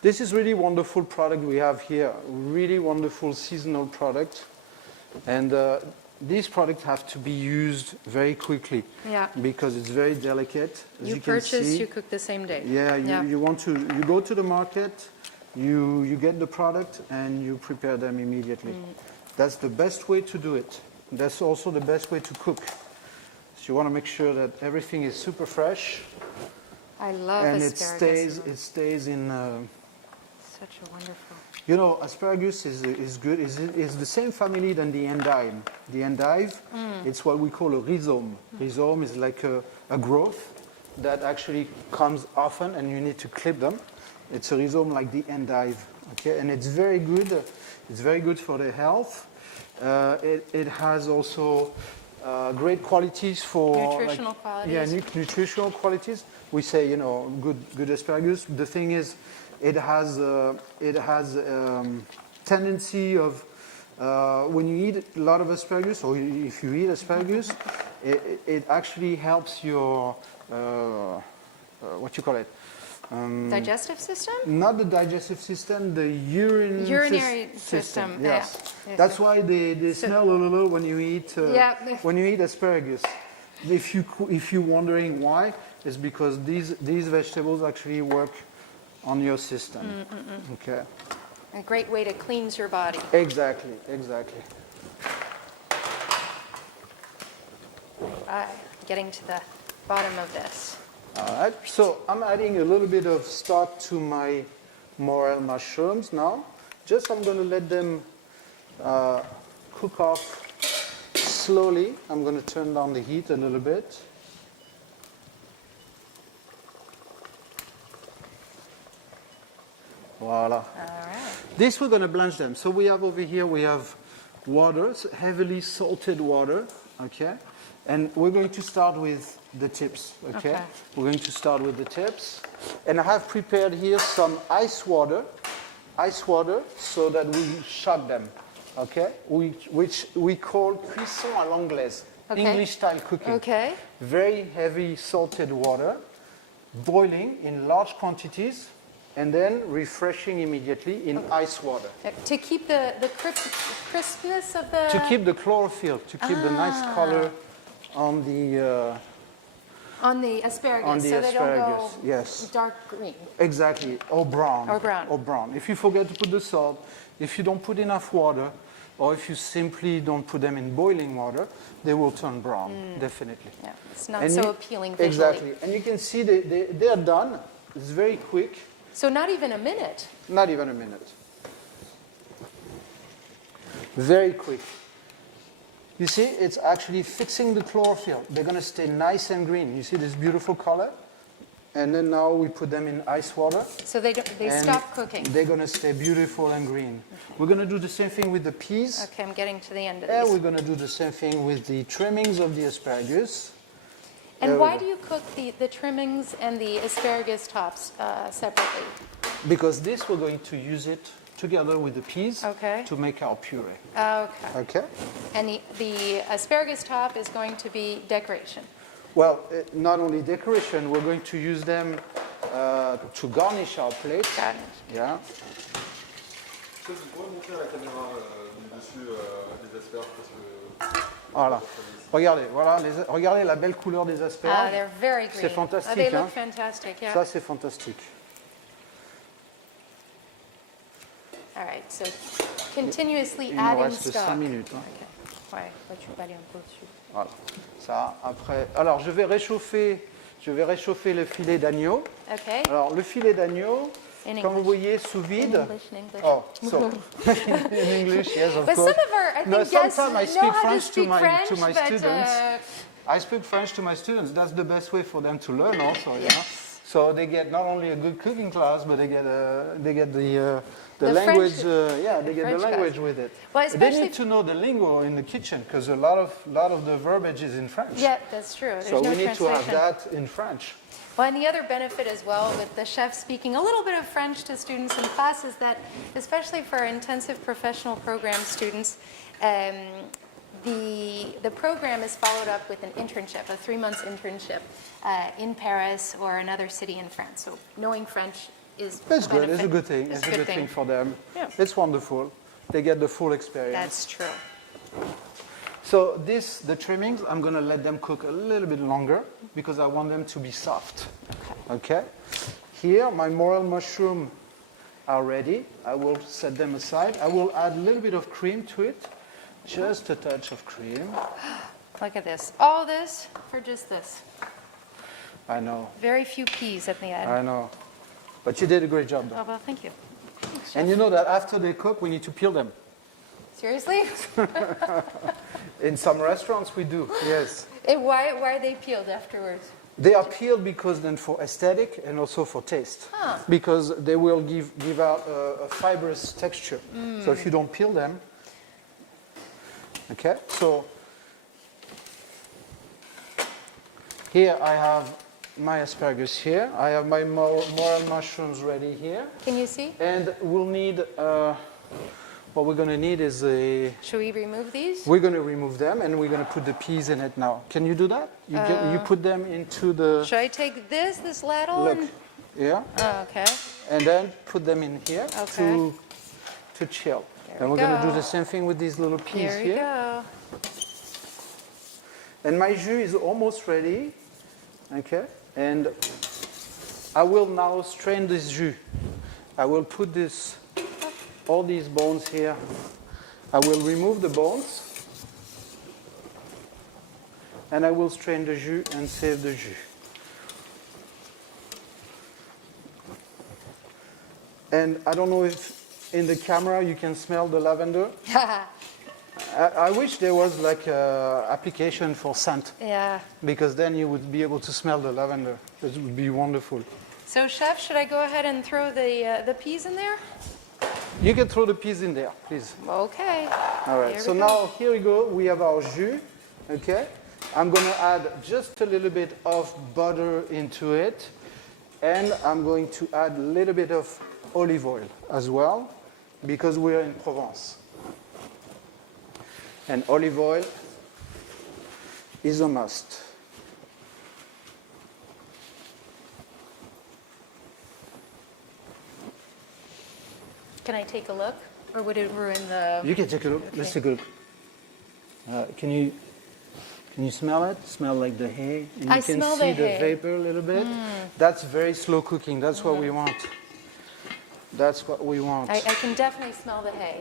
This is really wonderful product we have here. Really wonderful seasonal product, and these products have to be used very quickly. Yeah. Because it's very delicate. As You you can purchase, see. you cook the same day. Yeah, you go to the market, you get the product, and you prepare them immediately. That's the best way to do it. That's also the best way to cook. So you want to make sure that everything is super fresh, I love and asparagus. it stays in. Such a wonderful. You know, asparagus is good. Is the same family than the endive. The endive, it's what we call a rhizome. Rhizome is like a growth that actually comes often, and you need to clip them. It's a rhizome like the endive, okay? And it's very good. It's very good for the health. It has also great qualities for Nutritional qualities. Yeah, nutritional qualities. We say, you know, good asparagus. The thing is, it has tendency of when you eat a lot of asparagus, or if you eat asparagus, it actually helps your what you call it. Digestive system? Not the digestive system, the Urinary system. Yes, Yeah. that's why they smell a little when you eat when you eat asparagus. If you're wondering why, it's because these vegetables actually work on your system. Okay. A great way to cleanse your body. Exactly. Getting to the bottom of this. All right. So I'm adding a little bit of stock to my morel mushrooms now. I'm going to let them cook off slowly. I'm going to turn down the heat a little bit. Voila. All right. This we're going to blanch them. So we have over here, we have water, heavily salted water, okay? And we're going to start with the tips, okay? We're going to start with the tips. And I have prepared here some ice water so that we shock them, okay? Which we call cuisson à l'anglaise, English-style cooking. Okay. Very heavy salted water, boiling in large quantities, and then refreshing immediately in ice water. To keep the crispness of the... To keep the chlorophyll, to keep the nice color on the asparagus, so they don't go yes. dark green. Exactly, or brown. Or brown. If you forget to put the salt, if you don't put enough water, or if you simply don't put them in boiling water, they will turn brown, definitely. Yeah, it's not so appealing visually. Exactly, and you can see they're done. It's very quick. So not even a minute. Not even a minute. Very quick. You see, it's actually fixing the chlorophyll. They're going to stay nice and green. You see this beautiful color? And then now we put them in ice water. So they stop cooking. They're going to stay beautiful and green. We're going to do the same thing with the peas. Okay, I'm getting to the end of And these. we're going to do the same thing with the trimmings of the asparagus. And why do you cook the trimmings and the asparagus tops separately? Because this, we're going to use it together with the peas Okay. to make our puree. Okay. Okay? And the asparagus top is going to be decoration. Well, not only decoration, we're going to use them to garnish our plate. Got it. Yeah. Chef, vous pourrez montrer à la caméra du dessus les asperges parce que... Voilà. Regardez, voilà, regardez la belle couleur des asperges. They're very green. C'est fantastique, They hein? look fantastic, yeah. Ça, c'est fantastique. All right, so continuously Il nous adding reste stock. 5 minutes. Hein. Okay. Ouais, là, tu peux aller un peu dessus. Voilà. Ça, après. Alors, je vais réchauffer le filet d'agneau. Okay. Alors, le filet d'agneau, In comme vous English. voyez, sous vide. In English. Oh, so in English, yes, of But course. some of our, I No, think, guests sometimes I know speak how to French speak French, to my but, students. I speak French to my students. That's the best way for them to learn, also. You know? So they get not only a good cooking class, but they get the language. French- They get French the language class. with it. Well, They especially- need to know the lingo in the kitchen because a lot of the verbiage is in French. Yeah, that's true. There's So no we need to have translation. that in French. Well, and the other benefit as well with the chef speaking a little bit of French to students in class is that, especially for our intensive professional program students, the program is followed up with an internship, a 3-month internship in Paris or another city in France. So knowing French is That's a good. benefit. It's a good thing. It's It's a good thing for them. Yeah. It's wonderful. They get the full experience. That's true. So the trimmings, I'm going to let them cook a little bit longer because I want them to be soft. Okay? Here, my morel mushroom are ready. I will set them aside. I will add a little bit of cream to it. Just a touch of cream. Look at this. All this for just this. I know. Very few peas at the end. I know. But you did a great job, though. Oh, well, thank you. Thanks, And Chef. you know that after they cook, we need to peel them. Seriously? In some restaurants, we do. Yes. Why are they peeled afterwards? They are peeled because then for aesthetic and also for taste. Huh. Because they will give out a fibrous texture. So if you don't peel them, okay. So here I have my asparagus here. I have my morel mushrooms ready here. Can you see? And we'll need, what we're going to need is Should we remove these? we're going to remove them and we're going to put the peas in it now. Can you do that? You put them into the, Should I take this ladle? look, And... yeah, Oh, okay. and then put them in here Okay. to chill. There And we we're going to do go. the same thing with these little peas Here we here. go. And my jus is almost ready, okay? And I will now strain this jus. I will put all these bones here. I will remove the bones. And I will strain the jus and save the jus. And I don't know if in the camera you can smell the lavender. I wish there was like an application for scent, Yeah. because then you would be able to smell the lavender. It would be wonderful. So, Chef, should I go ahead and throw the peas in there? You can throw the peas in there, please. Okay. All right, Here so we go. now here we go. We have our jus, okay? I'm going to add just a little bit of butter into it. And I'm going to add a little bit of olive oil as well, because we're in Provence. And olive oil is a must. Can I take a look? Or would it ruin the... You can take a look. Okay. Let's take a look. Can you smell it? Smell like the hay? And you I can smell see the the hay. vapor a little bit. That's very slow cooking. That's what we want. That's what we want. I can definitely smell the hay.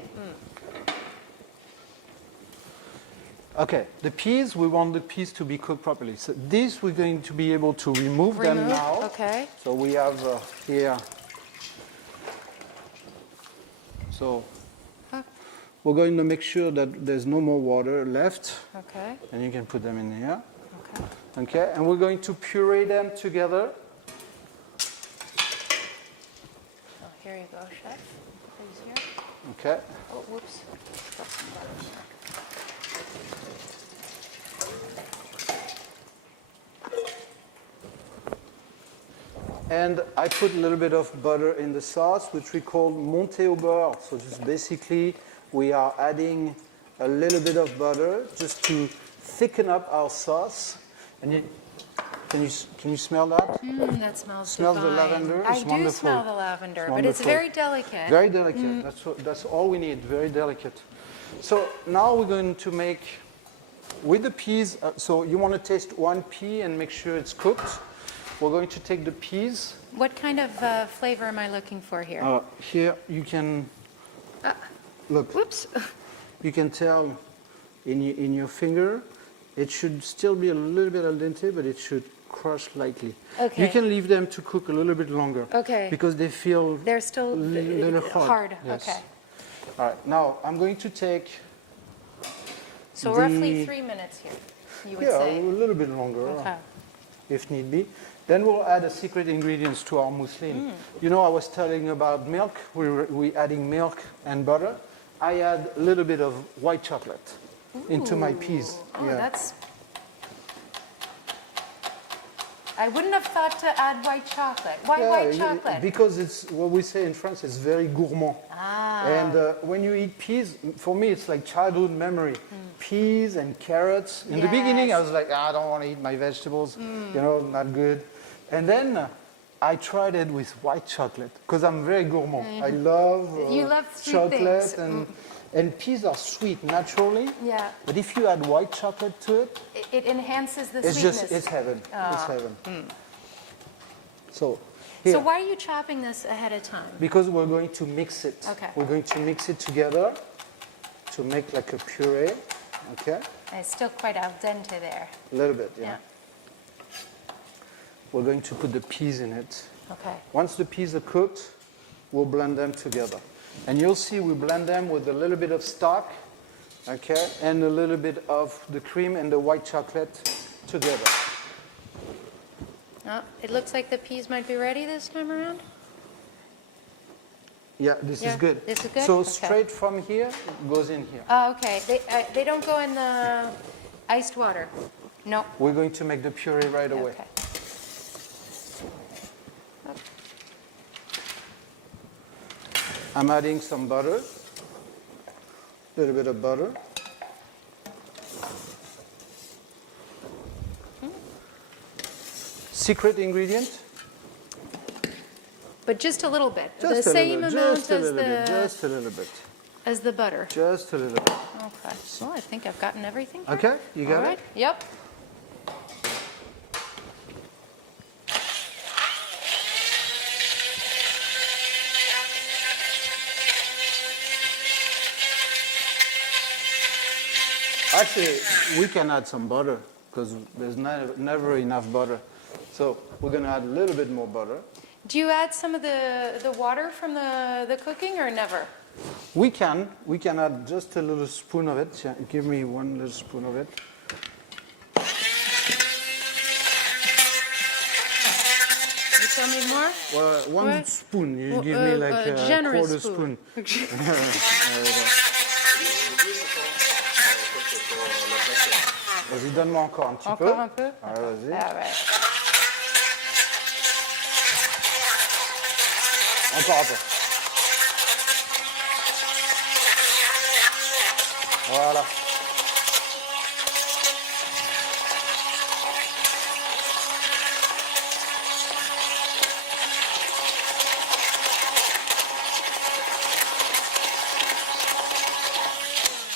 Okay, the peas, we want the peas to be cooked properly. So these we're going to be able to remove them now. Okay. So we have here. So we're going to make sure that there's no more water left. Okay. And you can put them in here. Okay. Okay, and we're going to puree them together. Oh, here you go, Chef. Please here. Okay. Oh, whoops. Got some butter here. And I put a little bit of butter in the sauce, which we call monté au beurre. So just basically, we are adding a little bit of butter just to thicken up our sauce. And can you smell that? That smells Smells the divine. lavender? I It's do wonderful. smell the lavender, It's but it's wonderful. very delicate. Very delicate. That's all we need. Very delicate. So now we're going to make with the peas. So you want to taste one pea and make sure it's cooked. We're going to take the peas. What kind of flavor am I looking for here? Here you can look. Whoops. You can tell in your finger. It should still be a little bit al dente, but it should crush lightly. Okay. You can leave them to cook a little bit longer. Okay. Because they feel They're still little hard. Yes. Okay. All right. Now I'm going to take. So roughly 3 minutes here, you would Yeah, say. a little bit longer, Okay. if need be. Then we'll add a secret ingredients to our mousseline. You know, I was telling about milk. We adding milk and butter. I add a little bit of white chocolate into my peas. Oh, Yeah. that's... I wouldn't have thought to add white chocolate. Why white chocolate? Because it's what we say in France. It's very gourmand. Ah. And when you eat peas, for me, it's like childhood memory. Peas and carrots. In the beginning, I was like, I don't want to eat my vegetables. You know, not good. And then I tried it with white chocolate because I'm very gourmand. I love, You love sweet chocolate things. and peas are sweet naturally. Yeah. But if you add white chocolate to it, It enhances the it's sweetness. just, it's heaven. It's heaven. So, So here, why are you chopping this ahead of time? because we're going to mix it. Okay. We're going to mix it together to make like a puree. Okay? It's still quite al dente there. A little bit, Yeah. We're going to put the peas in it. Okay. Once the peas are cooked, we'll blend them together. And you'll see we blend them with a little bit of stock, okay, and a little bit of the cream and the white chocolate together. Oh, it looks like the peas might be ready this time around. Yeah, this is good. This is good? So Okay. straight from here, it goes in here. Oh, okay. They don't go in the iced water. No. We're going to make the puree right away. Okay. I'm adding some butter, a little bit of butter. Secret ingredient, But just a little bit. just The a same little, amount just a as little bit, the just a little bit, as the butter. just a little bit. Okay. Well, I think I've gotten everything here. Okay, you got All right. it? Yep. Actually, we can add some butter because there's never enough butter. So we're going to add a little bit more butter. Do you add some of the water from the cooking or never? We can add just a little spoon of it. Yeah, give me one little spoon of it. You tell me more? Well, one What? spoon. You give me like a generous quarter spoon. spoon. There you go. Vas-y, donne-moi encore un petit peu. Encore un peu? Ouais, vas-y. All right. Encore un peu. Voilà.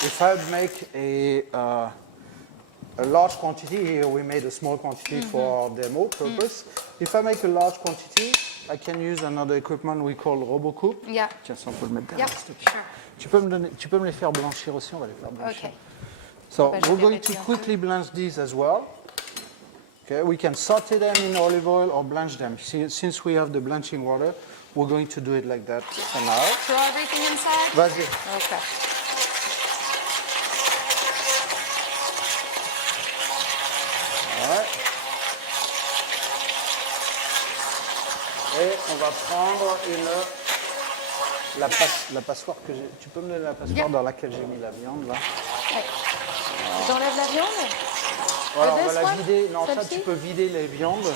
If I make a large quantity, here we made a small quantity for demo purpose. If I make a large quantity, I can use another equipment we call RoboCoupe. Yeah. Tiens, ça on peut le mettre Yeah, derrière, s'il te plaît. sure. Tu peux me les faire blanchir aussi, on va les faire blanchir. Okay. So Bah, je we're vais going mettre to un peu. quickly blanch these as well. Okay, we can saute them in olive oil or blanch them. Since we have the blanching water, we're going to do it like that for now. Throw everything inside? Vas-y. Okay. Ouais. Et on va prendre la passoire que j'ai. Tu peux me donner la passoire Yeah. dans laquelle j'ai mis la viande là. J'enlève la viande? Voilà, on this va la one? vider. Non, ça Celle-ci? tu peux vider les viandes.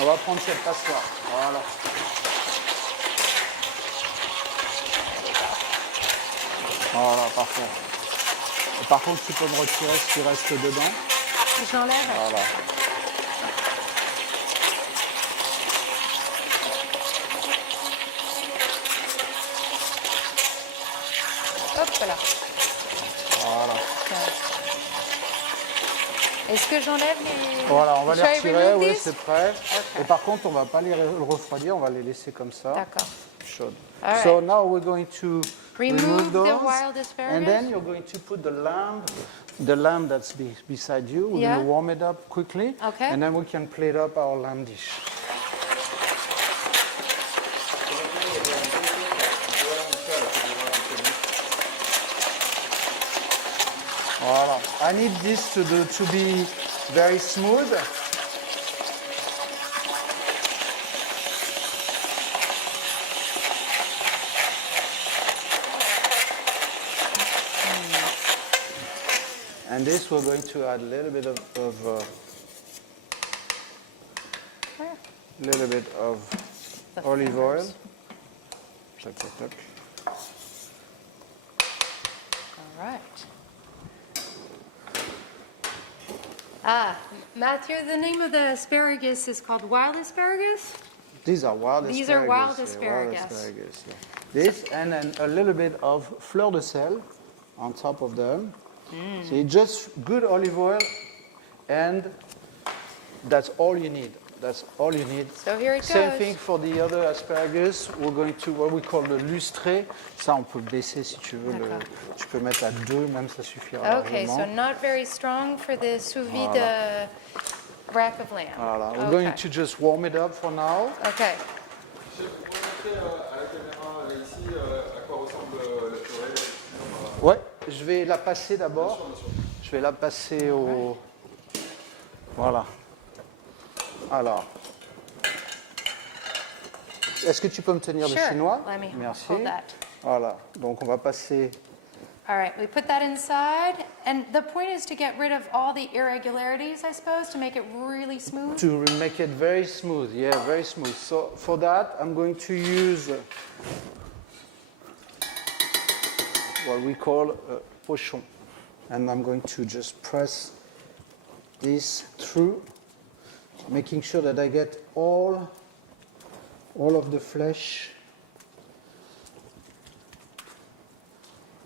On va prendre cette passoire. Voilà. Voilà, parfait. Et par contre, tu peux me retirer ce qui reste dedans. J'enlève. Voilà. Hop là. Voilà. Est-ce que j'enlève les... Voilà, on va les Should I retirer, remove oui, these? c'est prêt. Okay. Et par contre, on va pas les refroidir, on va les laisser comme ça. D'accord. Chaudes. All right. So now we're going to Remove the those, wild asparagus. and then you're going to put the lamb that's beside you. We're Yeah. going to warm it up quickly, Okay. and then we can plate up our lamb dish. Voilà. I need this to be very smooth. And this we're going to add a little bit of Sure. A little bit of The olive oil. fingers. Tuck, tuck, tuck. All right. Ah, Matthew, the name of the asparagus is called wild asparagus? These are wild asparagus. These are wild yeah, asparagus. wild asparagus, yeah. This and then a little bit of fleur de sel on top of them. So it's just good olive oil, and that's all you need. That's all you need. So here it Same goes. thing for the other asparagus. We're going to what we call le lustré. Ça, on peut le baisser si tu veux. D'accord. Tu peux mettre à 2, même ça suffira Okay, so largement. not very strong for the sous vide rack of lamb. Voilà. We're going Okay. to just warm it up for now. Okay. Chef, vous pouvez montrer à la caméra ici à quoi ressemble la purée? Ouais, je vais la passer d'abord. Je vais la passer au... Voilà. Alors. Est-ce que tu peux me tenir le Sure. chinois? Let me Merci. hold that. Voilà. Donc on va passer... All right, we put that inside, and the point is to get rid of all the irregularities, I suppose, to make it really smooth. To make it very smooth. Yeah, very smooth. So for that, I'm going to use what we call a pochon. And I'm going to just press this through, making sure that I get all of the flesh.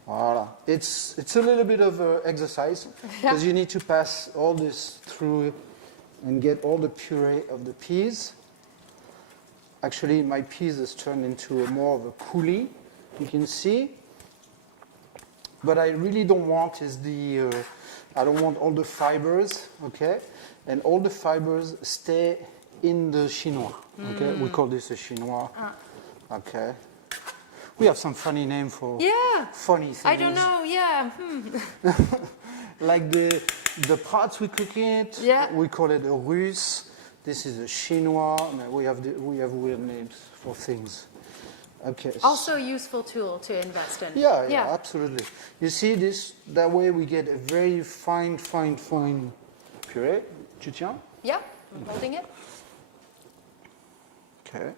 Voilà. It's a little bit of exercise because you need to pass all this through and get all the puree of the peas. Actually, my peas has turned into more of a coulis, you can see. But I really don't want is the, I don't want all the fibers, okay? And all the fibers stay in the chinois, okay? We call this a chinois, okay? We have some funny name for Yeah. funny things. I don't know, yeah. Like the parts we cook it, Yeah. we call it a russe. This is a chinois. No, we have weird names for things. Okay. Also a useful tool to invest in. Yeah, absolutely. You see this? That way we get a very fine puree. Tu tiens? Yeah, I'm holding it. Okay.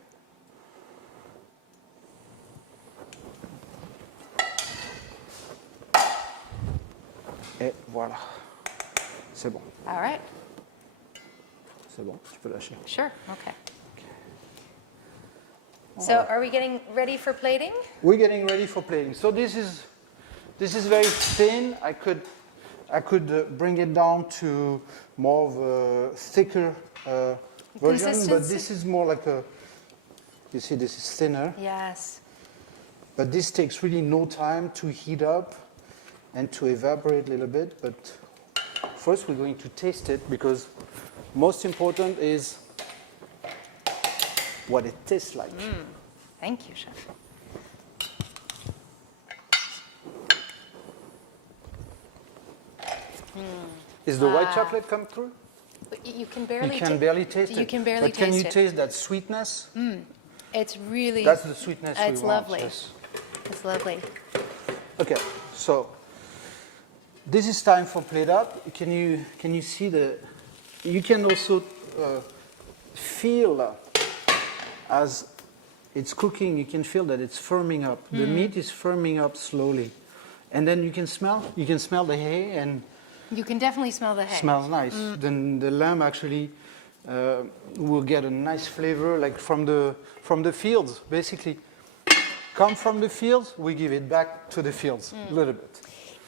Et voilà. C'est bon. All right, C'est bon. Tu peux lâcher. sure, okay. So are we getting ready for plating? We're getting ready for plating. So this is very thin. I could bring it down to more of a thicker version, but Consistency? this is more like a. You see, this is thinner, Yes. but this takes really no time to heat up and to evaporate a little bit. But first, we're going to taste it because most important is what it tastes like. Thank you, Chef. Is the white chocolate come through? But you can barely You can barely taste it. You can barely but can you taste taste that sweetness? It's really, That's the sweetness we it's want. lovely. Yes. It's lovely. Okay, so this is time for plate up. Can you see the? You can also feel as it's cooking. You can feel that it's firming up. The meat is firming up slowly, and then you can smell. You can smell the hay, and You can definitely smell the hay. smells nice. Then the lamb actually will get a nice flavor, like from the fields, basically. Come from the fields, we give it back to the fields a little bit.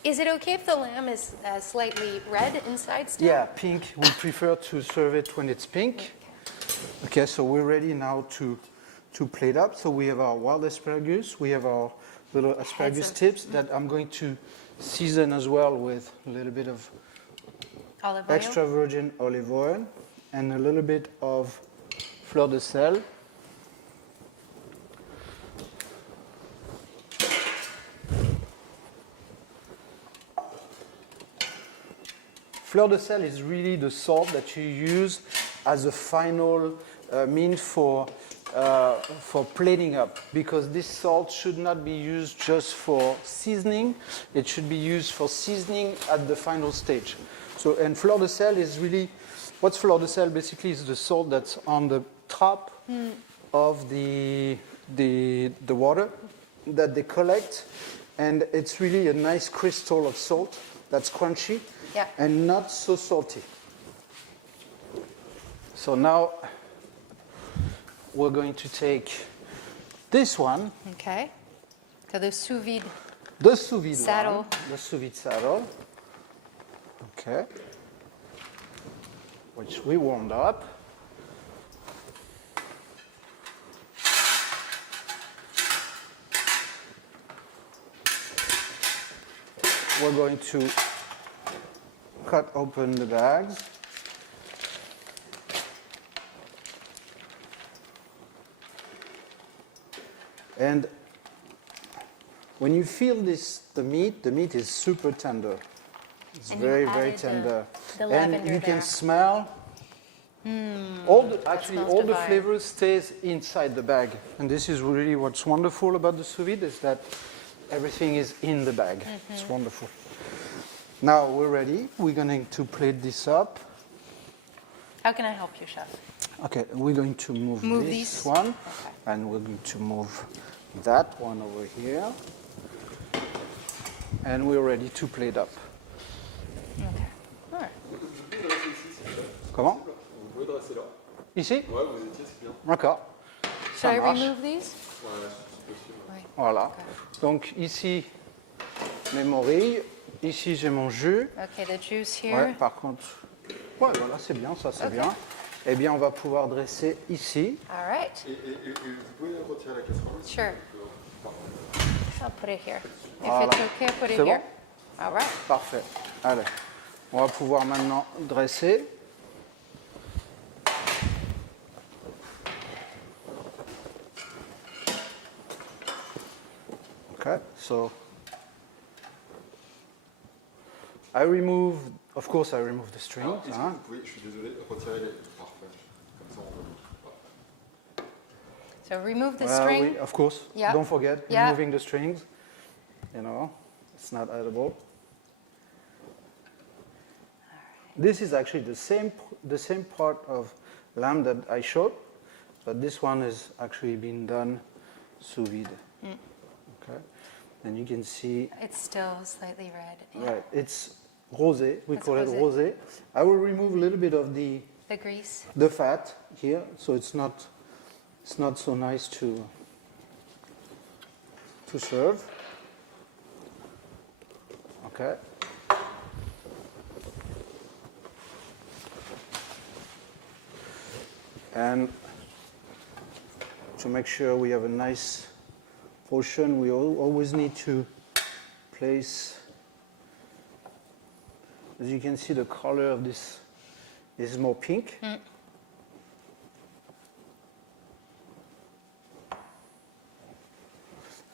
Is it okay if the lamb is slightly red inside still? Yeah, pink. We prefer to serve it when it's pink. Okay, so we're ready now to plate up. So we have our wild asparagus. We have our little asparagus of- tips that I'm going to season as well with a little bit of Olive oil? extra virgin olive oil and a little bit of fleur de sel. Fleur de sel is really the salt that you use as a final means for plating up, because this salt should not be used just for seasoning. It should be used for seasoning at the final stage. So, and fleur de sel is really What's fleur de sel basically is the salt that's on the top of the water that they collect, and it's really a nice crystal of salt that's crunchy and not so salty. So now we're going to take this one. Okay. So the sous vide. The sous vide Saddle. one. The sous vide saddle. Okay. Which we warmed up. We're going to cut open the bags. And when you feel this, the meat is super tender. It's And very, you very added tender. the And lavender you can there. smell all the divine. flavors stays inside the bag. And this is really what's wonderful about the sous vide, is that everything is in the bag. It's wonderful. Now we're ready. We're going to plate this up. How can I help you, Chef? Okay, we're going to move Move this these? one, Okay. and we're going to move that one over here, and we're ready to plate up. Okay. All right. Vous pouvez dresser ici, s'il vous plaît. Comment? Vous pouvez dresser là. Ici? Ouais, vous étiez, c'est bien. D'accord. Should I marche. remove these? Voilà, c'est possible. Oui. Voilà. Okay. Donc ici, mes morilles. Ici, j'ai mon jus. Okay, the juice here. Ouais, par contre, ouais, voilà, c'est bien, ça c'est Ok. bien. Eh bien, on va pouvoir dresser ici. All right. Et vous pouvez retirer la casserole aussi. Sure. Parfait. I'll put it here. If Voilà. it's okay, I'll put it C'est here. bon? All right. Parfait. Allez, on va pouvoir maintenant dresser. Okay, so I remove, of course, I remove the strings. Alors, est-ce que Hein. vous pouvez, je suis désolé, retirer les... Parfait. Comme ça, on va... So remove the Well, string. of course, Yeah. don't forget Yeah. removing the strings. You know, it's not edible. This is actually the same part of lamb that I showed, but this one has actually been done sous vide. Okay, and you can see, It's still slightly red. Yeah. right, it's rosé. We That's call it rosé. rosé. I will remove a little bit of The grease. the fat here, so it's not so nice to serve. Okay. And to make sure we have a nice portion, we always need to place, as you can see, the color of this is more pink.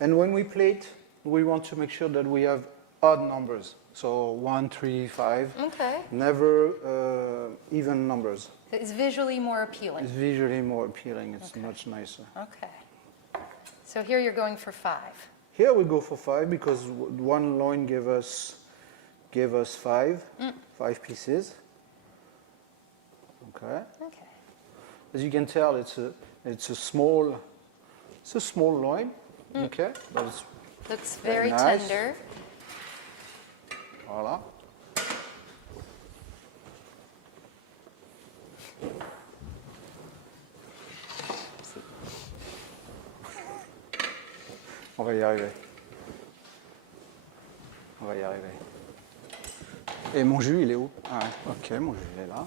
And when we plate, we want to make sure that we have odd numbers. So 1, 3, 5. Okay. Never even numbers. It's visually more appealing. It's visually more appealing. It's much nicer. Okay. So here you're going for 5. Here we go for 5 because one loin gave us 5 pieces. Okay. Okay. As you can tell, it's a small loin. Okay, but it's Looks Very very nice. tender. voilà. On va y arriver. On va y arriver. Et mon jus, il est où? Ah, ok, mon jus, il est là.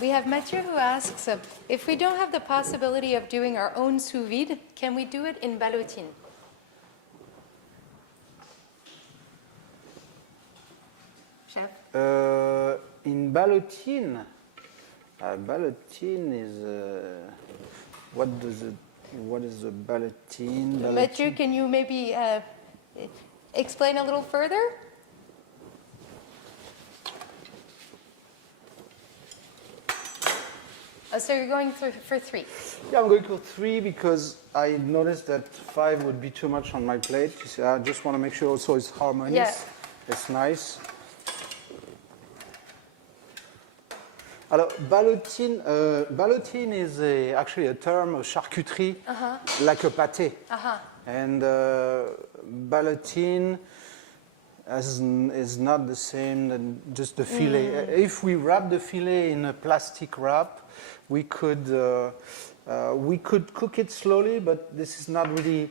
We have Mathieu who asks, if we don't have the possibility of doing our own sous vide, can we do it in ballotine? Chef? In ballotine, ballotine is what is the ballotine? Mathieu, can you maybe explain a little further? So you're going for 3. Yeah, I'm going for 3 because I noticed that 5 would be too much on my plate. You see, I just want to make sure also it's harmonious. Yeah. It's nice. Alors, ballotine is actually a term of charcuterie, like a pâté. And ballotine is not the same than just the filet. If we wrap the filet in a plastic wrap, we could cook it slowly, but this is not really.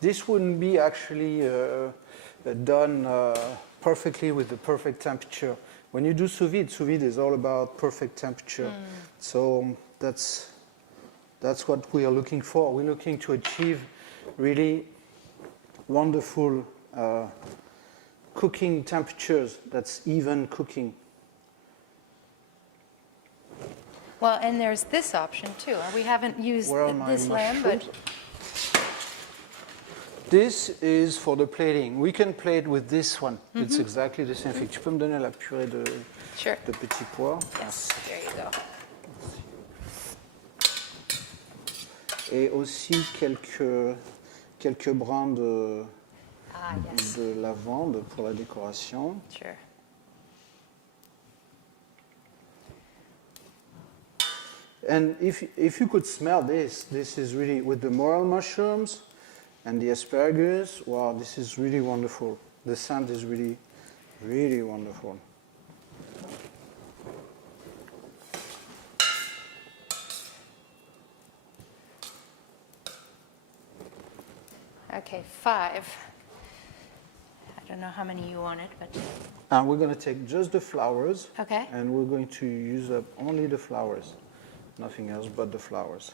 This wouldn't be actually done perfectly with the perfect temperature. When you do sous vide is all about perfect temperature. So that's what we are looking for. We're looking to achieve really wonderful cooking temperatures. That's even cooking. Well, and there's this option too. We haven't used Where are my this lamb, but this is for the plating. We can plate with this one. It's exactly the same thing. Tu peux me donner la purée de sure. petits pois? Yes, there you go. Et aussi quelques brins de Yes. de lavande pour la décoration. Sure. And if you could smell this is really, with the morel mushrooms and the asparagus, wow, this is really wonderful. The scent is really, really wonderful. Okay, 5. I don't know how many you wanted, but And we're going to take just the flowers. okay. And we're going to use up only the flowers. Nothing else but the flowers.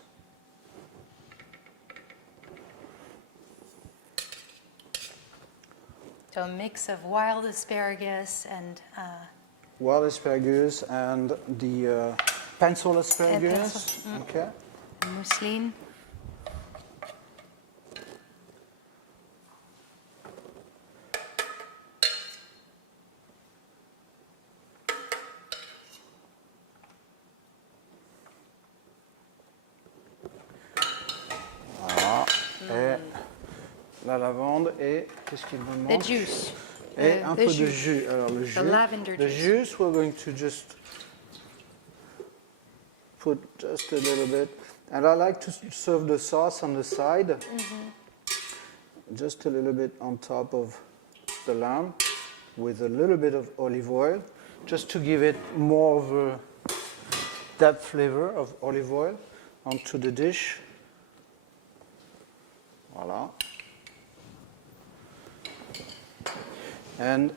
So a mix of wild asparagus and Wild asparagus and the pencil asparagus. Okay. mousseline. Et la lavande et qu'est-ce qu'il me The manque? juice. Et un the peu de jus. jus. Alors le jus. lavender The juice. juice, we're going to just put just a little bit. And I like to serve the sauce on the side. Just a little bit on top of the lamb with a little bit of olive oil, just to give it more of a that flavor of olive oil onto the dish. Voila. And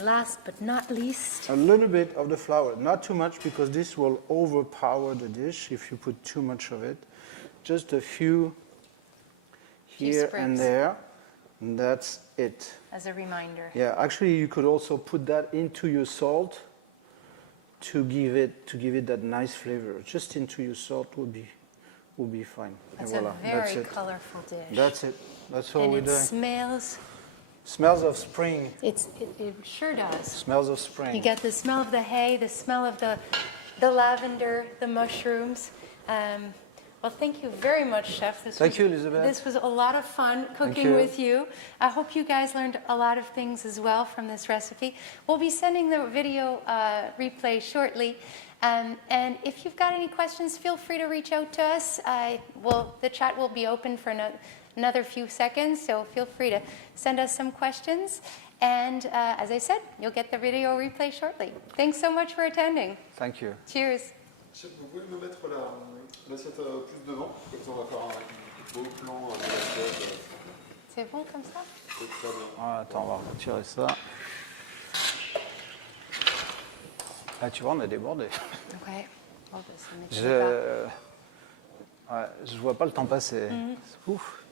last but not least, a little bit of the flour, not too much because this will overpower the dish if you put too much of it. Just a few here and sprigs. there, and that's it. as a reminder. Yeah, actually you could also put that into your salt to give it that nice flavor. Just into your salt will be fine. That's And voila, a very that's it. colorful dish. That's it. That's all and we're it doing. smells, Smells of spring. it sure does. Smells of spring. You get the smell of the hay, the smell of the lavender, the mushrooms. Well, thank you very much, Chef. Thank you, Elizabeth. This was a lot of fun cooking you. with you. I hope you guys learned a lot of things as well from this recipe. We'll be sending the video replay shortly. And if you've got any questions, feel free to reach out to us. The chat will be open for another few seconds, so feel free to send us some questions. And as I said, you'll get the video replay shortly. Thanks so much for attending. Thank you. Cheers. Chef, vous pouvez me mettre l'assiette plus devant, comme ça on va faire un beau plan avec l'assiette. C'est bon comme ça? C'est très bien. Ah, attends, on va retirer ça. Ah, tu vois, on a débordé. Okay. I'll just mix it up. Je vois pas le temps passer. Ouf.